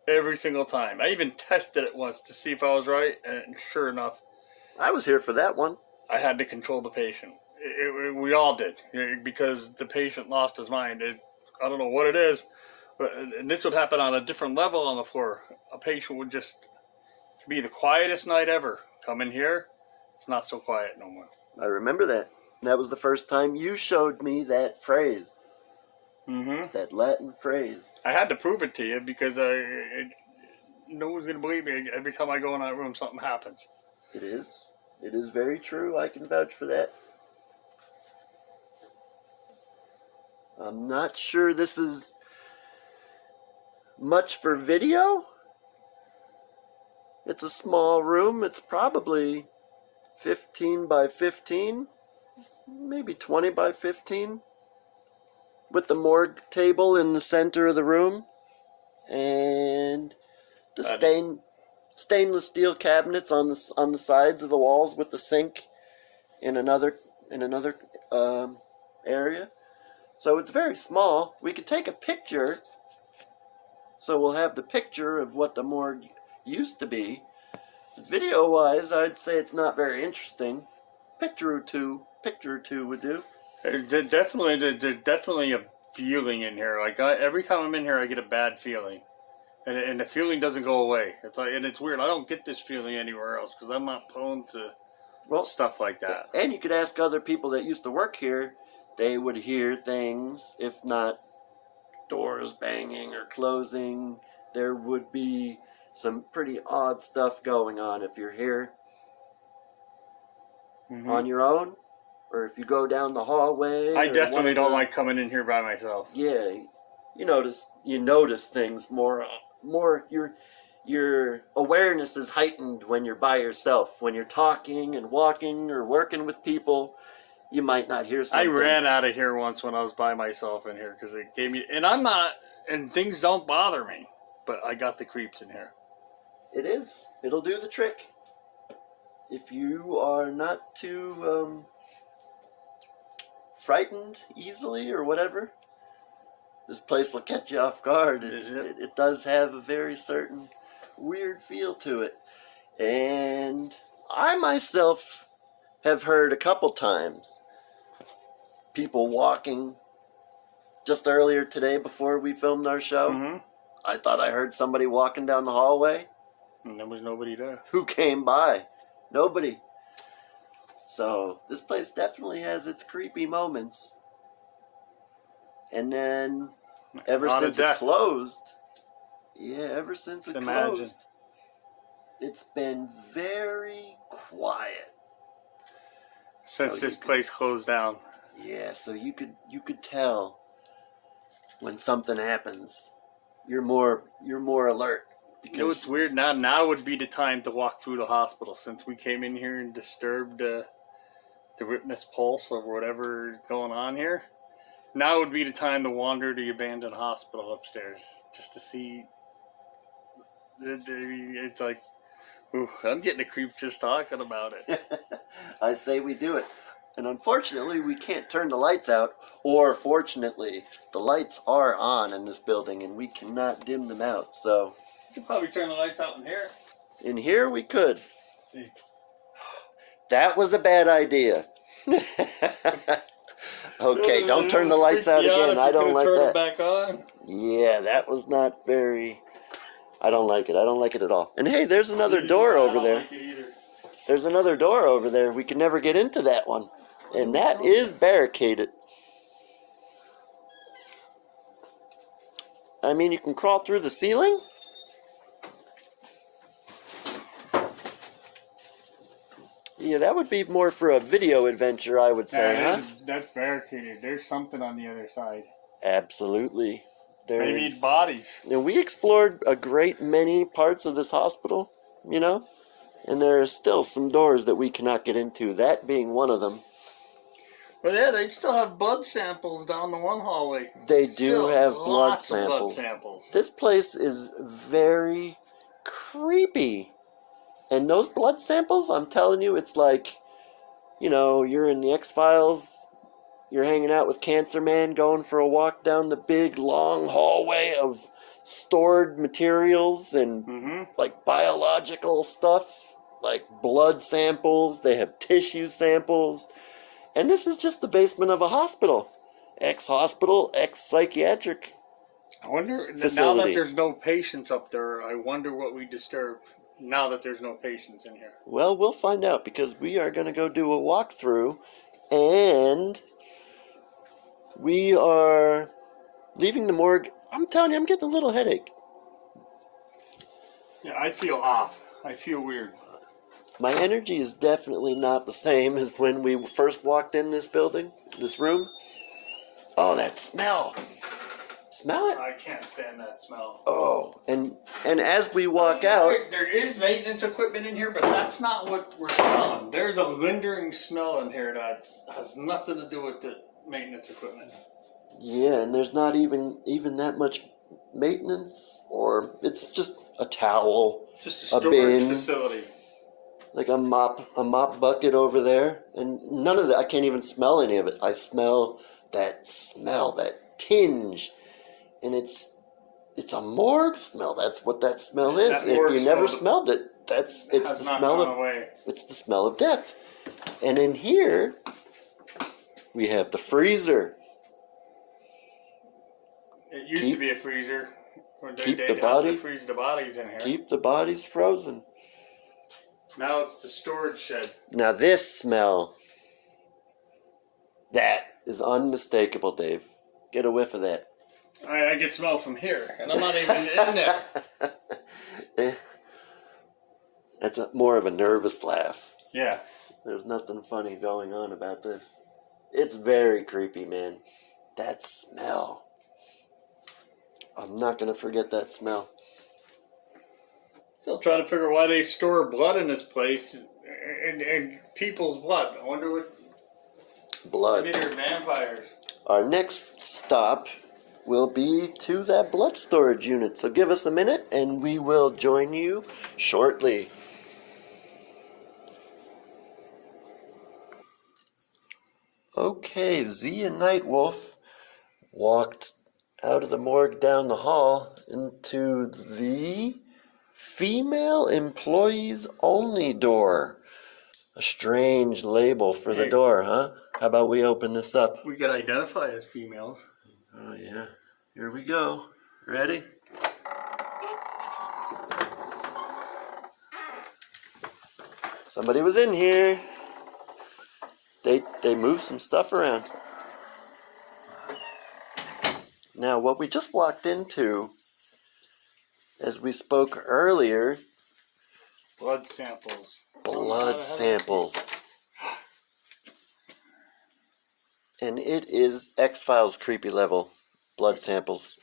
Every single time. I even tested it once to see if I was right, and sure enough, I was here for that one. I had to control the patient. We all did, because the patient lost his mind. I don't know what it is, and this would happen on a different level on the floor. A patient would just be the quietest night ever. Come in here, it's not so quiet no more. I remember that. That was the first time you showed me that phrase. That Latin phrase. I had to prove it to you because no one's going to believe me. Every time I go in that room, something happens. It is. It is very true. I can vouch for that. I'm not sure this is much for video. It's a small room. It's probably 15 by 15. Maybe 20 by 15. With the morgue table in the center of the room. And the stainless steel cabinets on the sides of the walls with the sink in another area. So it's very small. We could take a picture. So we'll have the picture of what the morgue used to be. Video-wise, I'd say it's not very interesting. Picture or two would do. There's definitely a feeling in here. Like every time I'm in here, I get a bad feeling, and the feeling doesn't go away. It's like, and it's weird. I don't get this feeling anywhere else because I'm not prone to stuff like that. And you could ask other people that used to work here. They would hear things, if not doors banging or closing. There would be some pretty odd stuff going on if you're here on your own. Or if you go down the hallway. I definitely don't like coming in here by myself. Yeah, you notice things more. Your awareness is heightened when you're by yourself. When you're talking and walking or working with people, you might not hear something. I ran out of here once when I was by myself in here because it gave me. And I'm not. And things don't bother me, but I got the creeps in here. It is. It'll do the trick. If you are not too frightened easily or whatever, this place will catch you off guard. It does have a very certain weird feel to it. And I myself have heard a couple times people walking. Just earlier today before we filmed our show, I thought I heard somebody walking down the hallway. And there was nobody there. Who came by? Nobody. So, this place definitely has its creepy moments. And then, ever since it closed, it's been very quiet. Since this place closed down. Yeah, so you could tell when something happens. You're more alert. You know what's weird? Now would be the time to walk through the hospital since we came in here and disturbed the witness pulse or whatever is going on here. Now would be the time to wander the abandoned hospital upstairs just to see. It's like, ooh, I'm getting the creep just talking about it. I say we do it. And unfortunately, we can't turn the lights out. Or fortunately, the lights are on in this building and we cannot dim them out. So you could probably turn the lights out in here. In here, we could. Let's see. That was a bad idea. Okay, don't turn the lights out again. I don't like that. Turn it back on. Yeah, that was not very. I don't like it. I don't like it at all. And hey, there's another door over there. I don't like it either. There's another door over there. We can never get into that one. And that is barricaded. I mean, you can crawl through the ceiling. Yeah, that would be more for a video adventure, I would say, huh? That's barricaded. There's something on the other side. Absolutely. Maybe bodies. And we explored a great many parts of this hospital, you know? And there are still some doors that we cannot get into, that being one of them. Well, yeah, they still have blood samples down the one hallway. They do have blood Lots of blood samples. samples. This place is very creepy. And those blood samples, I'm telling you, it's like, you know, you're in the X-Files, you're hanging out with Cancer Man, going for a walk down the big, long hallway of stored materials and, like, biological stuff, like blood samples, they have tissue samples. And this is just the basement of a hospital. Ex-hospital, ex-psychiatric I wonder, facility. now that there's no patients up there, I wonder what we disturb now that there's no patients in here. Well, we'll find out because we are going to go do a walkthrough and we are leaving the morgue. I'm telling you, I'm getting a little headache. Yeah, I feel off. I feel weird. My energy is definitely not the same as when we first walked in this building, this room. Oh, that smell. Smell it? I can't stand that smell. Oh, and as we walk out... There is maintenance equipment in here, but that's not what we're smelling. There's a lingering smell in here that has nothing to do with the maintenance equipment. Yeah, and there's not even that much maintenance, or it's just a towel, just a storage facility. Like a mop bucket over there, and none of that. I can't even smell any of it. I smell, that tinge, and it's a morgue smell. That's what that smell is. If you never smelled it, it's the smell of death. And in here, we have the freezer. It used to be a freezer. Keep the freeze the bodies in here. Keep the bodies frozen. Now it's the storage shed. Now this smell, that is unmistakable, Dave. Get a whiff of that. I can smell from here, and I'm not even in there. That's more of a nervous laugh. Yeah. There's nothing funny going on about this. It's very creepy, man. That smell. I'm not going to forget that smell. Still trying to figure why they store blood in this place and people's blood. I wonder what... Blood. Maybe they're vampires. Our next stop will be to that blood storage unit. So give us a minute and we will join you shortly. Okay, Z and Nightwolf walked out of the morgue down the hall into the female employees only door. A strange label for the door, huh? How about we open this up? We could identify as females. Oh, yeah. Here we go. Ready? Somebody was in here. They moved some stuff around. Now, what we just walked into, as we spoke earlier... Blood samples. Blood samples. And it is X-Files creepy level blood samples.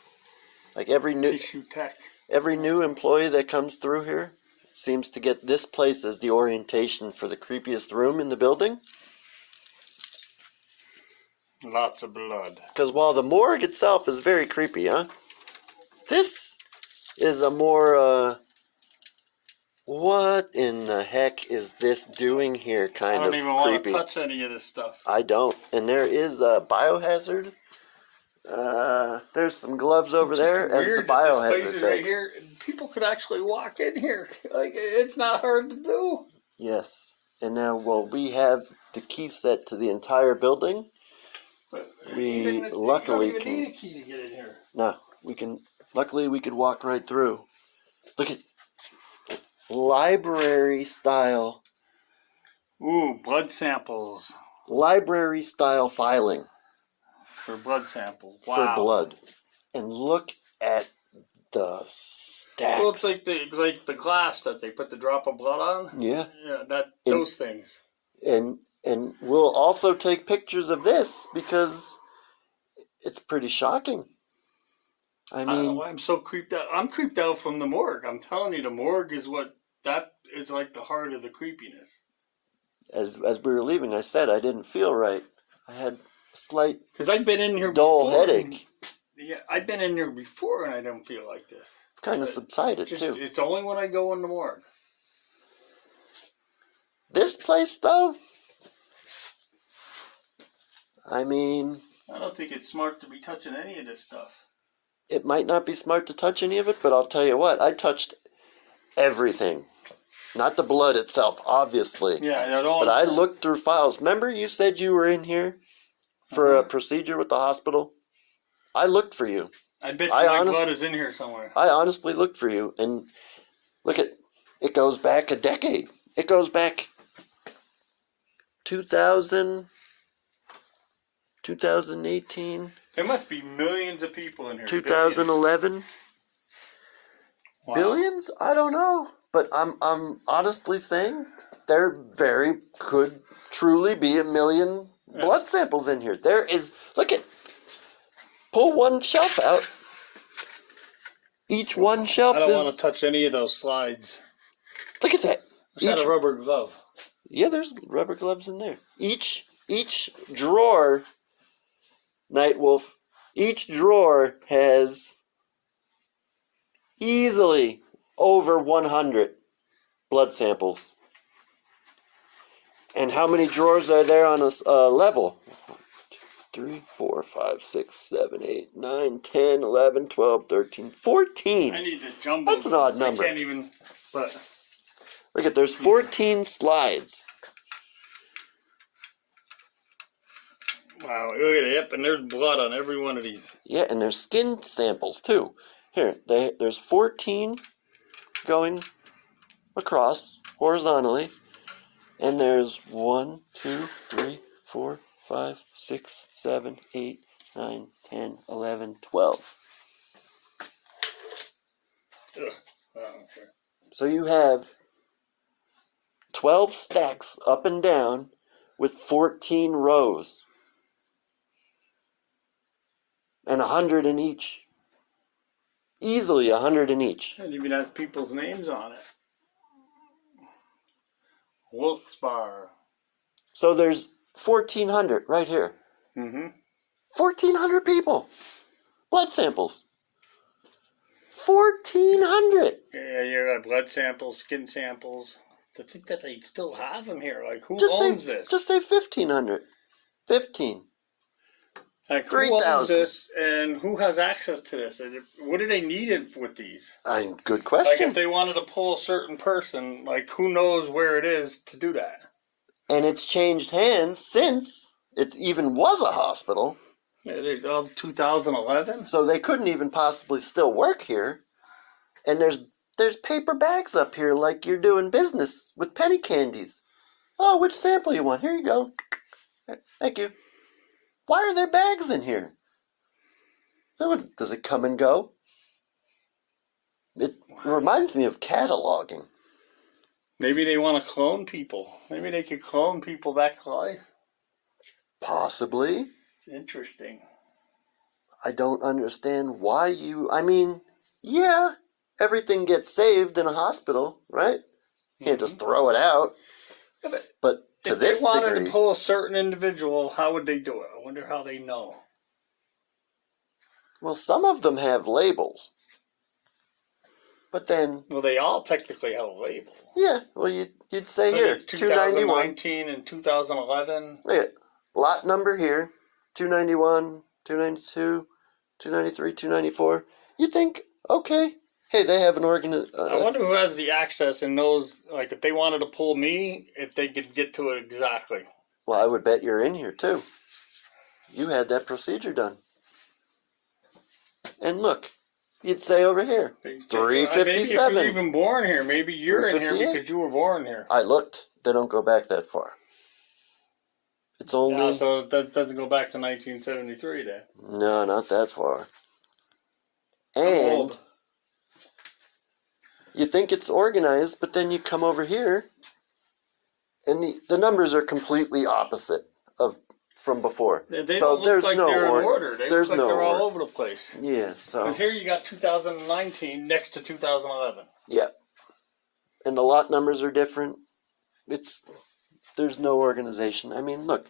Like every new employee that comes through here seems to get this place as the orientation for the creepiest room in the building. Lots of blood. Because while the morgue itself is very creepy, huh? This is a more, what in the heck is this doing here kind of creepy. I don't even want to touch any of this stuff. I don't. And there is a biohazard. There's some gloves over there as the biohazard right here. People could actually walk in here. Like, it's not hard to do. Yes. And now, well, we have the key set to the entire building. But we luckily you don't even need a key to get in here. No, we can. Luckily, we could walk right through. Look at library style. Ooh, blood samples. library-style filing. For blood samples. Wow. For blood. And look at the stacks. Well, it's like the glass that they put the drop of blood on. Yeah. Yeah, those things. And we'll also take pictures of this because it's pretty shocking. I mean, I don't know why I'm so creeped out. I'm creeped out from the morgue. I'm telling you, the morgue is that is like the heart of the creepiness. As we were leaving, I said I didn't feel right. I had a slight because I've been in here dull before. headache. Yeah, I've been in here before and I don't feel like this. It's kind of subsided too. It's only when I go in the morgue. This place, though, I mean, I don't think it's smart to be touching any of this stuff. It might not be smart to touch any of it, but I'll tell you what, I touched everything. Not the blood itself, obviously. Yeah, all. But I looked through files. Remember you said you were in here for a procedure with the hospital? I looked for you. I bet my blood is in here somewhere. I honestly looked for you, and look at it goes back a decade. It goes back 2000, 2018. There must be millions of people in here. 2011. Wow. Billions? I don't know. But I'm honestly saying there could truly be 1 million blood samples in here. There is, pull one shelf out. Each one shelf is... I don't want to touch any of those slides. Look at that. It's a rubber glove. Yeah, there's rubber gloves in there. Each drawer, Nightwolf, each drawer has easily over 100 blood samples. And how many drawers are there on a level? 3, 4, 5, 6, 7, 8, 9, 10, 11, 12, 13, 14. I need to jumbo. That's an odd number. I can't even, but... Look at, there's 14 slides. Wow, look at it. Yep, and there's blood on every one of these. Yeah, and there's skin samples, too. Here, there's 14 going across horizontally. And there's 1, 2, 3, 4, 5, 6, 7, 8, 9, 10, 11, 12. Ugh. Oh, okay. So you have 12 stacks up and down with 14 rows. And 100 in each. Easily 100 in each. It even has people's names on it. Wilkes-Barre. So there's 1,400 right here. Mm-hmm. 1,400 people. Blood samples. 1,400. Yeah, you got blood samples, skin samples. To think that they still have them here. Like, who Just owns say, this? Just say 1,500. 15. Like, 3,000. who owns this and who has access to this? What do they need it with these? Good Like, question. if they wanted to pull a certain person, like, who knows where it is to do that? And it's changed hands since it even was a hospital. It is 2011. So they couldn't even possibly still work here. And there's paper bags up here like you're doing business with penny candies. Oh, which sample you want? Here you go. Thank you. Why are there bags in here? Does it come and go? It reminds me of cataloging. Maybe they want to clone people. Maybe they could clone people back to life. Possibly. It's interesting. I don't understand why I mean, yeah, everything gets saved in a hospital, right? You can't just throw it out. Yeah, but to if this they wanted degree, to pull a certain individual, how would they do it? I wonder how they know. well, some of them have labels. But then... Well, they all technically have a label. Yeah, well, you'd say But here, it's 291. 2019 and 2011. Look at lot number here, 291, 292, 293, 294. You think, okay, hey, they have an I wonder who has the access and knows, like, if they wanted to pull me, if they could get to it exactly. Well, I would bet you're in here, too. You had that procedure done. And look, you'd say over here, 357. Maybe if you're even born here. Maybe you're in here 358. because you were born here. I looked. They don't go back that far. It's only... so that doesn't go back to 1973 then? No, not that far. I'm And old. you think it's organized, but then you come over here, and the numbers are completely opposite from before. They don't look like they're in order. They look like they're all over the place. Yeah, so... Because here you got 2019 next to 2011. Yeah. And the lot numbers are different. There's no organization. I mean, look.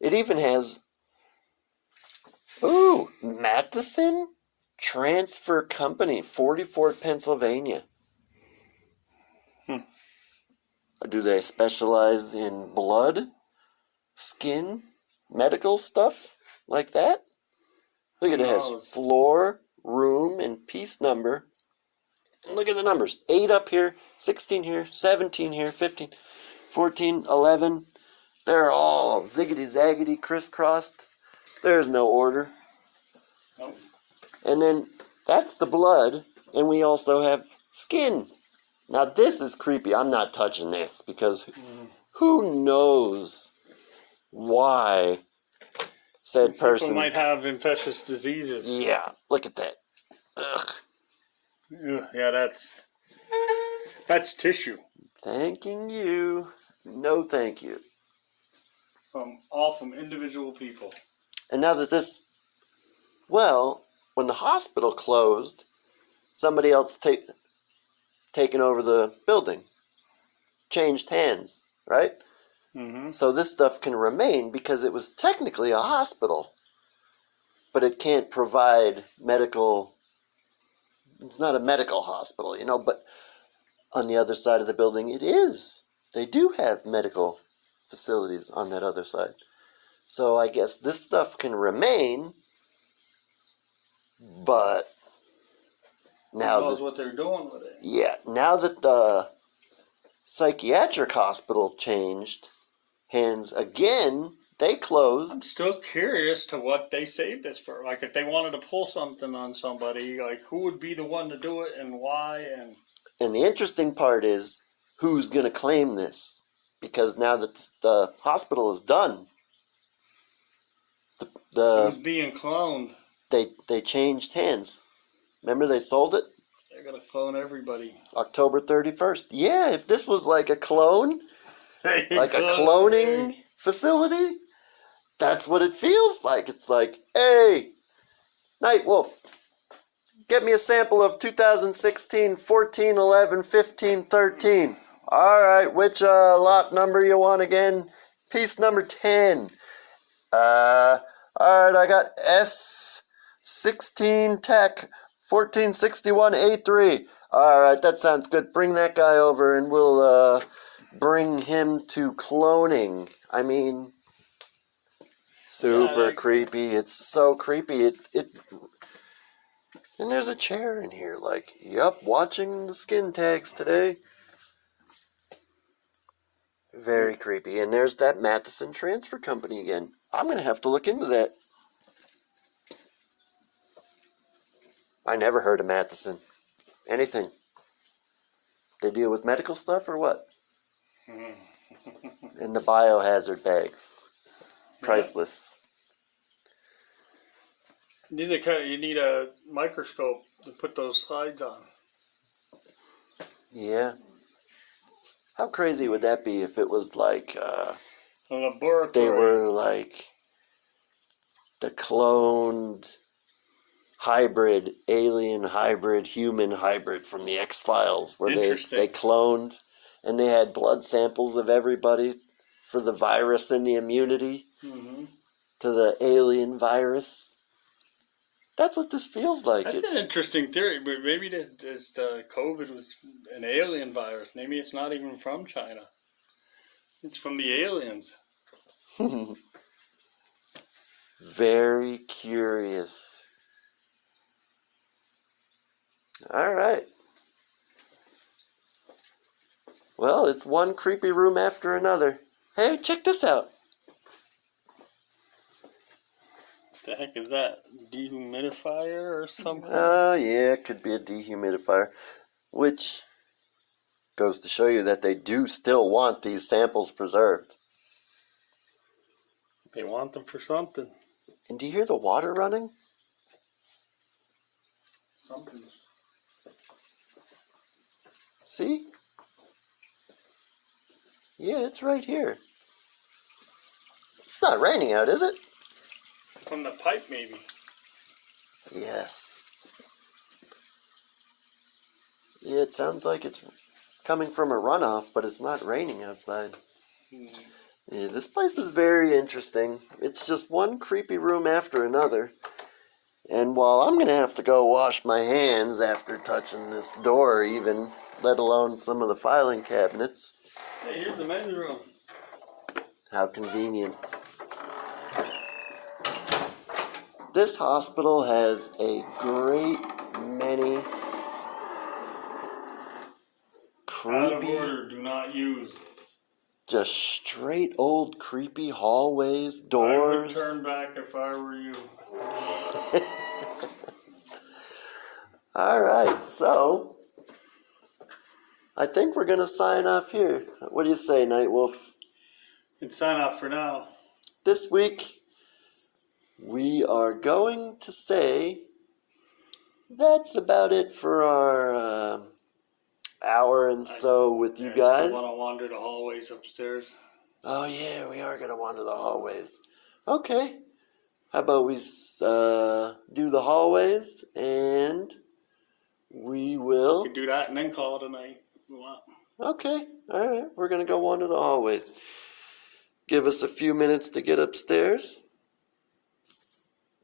It even has... Ooh, Matheson Transfer Company, 44, Pennsylvania. Do they specialize in blood, skin, medical stuff like that? Look at it. It has floor, room, and piece number. And look at the numbers. 8 up here, 16 here, 17 here, 15, 14, 11. They're all ziggity-zaggity, crisscrossed. There's no order. Nope. And then that's the blood, and we also have skin. Now this is creepy. I'm not touching this because who knows why said person... People might have infectious diseases. Yeah, look at that. Ugh. Yeah, that's tissue. Thanking you. No thank you. From individual people. And now that when the hospital closed, somebody else taken over the building, changed hands, right? Mm-hmm. So this stuff can remain because it was technically a hospital, but it can't provide medical... It's not a medical hospital, but on the other side of the building it is. They do have medical facilities on that other side. So I guess this stuff can remain, but now Who knows what they're doing with it? Yeah, now that the psychiatric hospital changed hands again, they closed. I'm still curious to what they saved this for. Like, if they wanted to pull something on somebody, like, who would be the one to do it and why? And the interesting part is, who's going to claim this? Because now that the hospital is done, who's being cloned? They changed hands. Remember they sold it? They're going to clone everybody. October 31st. Yeah, if this was like a clone, like a cloning facility, that's what it feels like. It's like, hey, Nightwolf, get me a sample of 2016, 14, 11, 15, 13. All right, which lot number you want again? Piece number 10. All right, I got S16 Tech 1461A3. All right, that sounds good. Bring that guy over and we'll bring him to cloning. I mean, super creepy. It's so creepy. It and there's a chair in here like, yep, watching the skin tags today. Very creepy. And there's that Matheson Transfer Company again. I'm going to have to look into that. I never heard of Matheson. Anything. They deal with medical stuff or what? And the biohazard bags. Priceless. You need a microscope to put those slides on. Yeah. How crazy would that be if it was like... a laboratory. They were like the cloned hybrid, alien hybrid, human hybrid from the X-Files, where they cloned and they had blood samples of everybody for the virus and the immunity to the alien virus. That's what this feels like. That's an interesting theory, but maybe the COVID was an alien virus. Maybe it's not even from China. It's from the aliens. Very curious. All right. Well, it's one creepy room after another. Hey, check this out. The heck is that? Dehumidifier or something? Oh, yeah, it could be a dehumidifier. Which goes to show you that they do still want these samples preserved. They want them for something. And do you hear the water running? Something. See? Yeah, it's right here. It's not raining out, is it? From the pipe, maybe. Yes. Yeah, it sounds like it's coming from a runoff, but it's not raining outside. Yeah, this place is very interesting. It's just one creepy room after another. And while I'm going to have to go wash my hands after touching this door even, let alone some of the filing cabinets. Hey, here's the menu room. How convenient. This hospital has a great many Out of creepy, order, do not use. just straight old creepy hallways, I would doors. turn back if I were you. Alright, so I think we're going to sign off here. What do you say, Nightwolf? You can sign off for now. This week, we are going to say that's about it for our hour and so with you guys. I want to wander the hallways upstairs. Oh yeah, we are going to wander the hallways. Okay. How about we do the hallways and we will... You can do that and then call it a night if you want. Okay. All right. We're going to go wander the hallways. Give us a few minutes to get upstairs.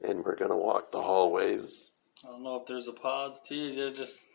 And we're going to walk the hallways. I don't know if there's a pause too. They're just...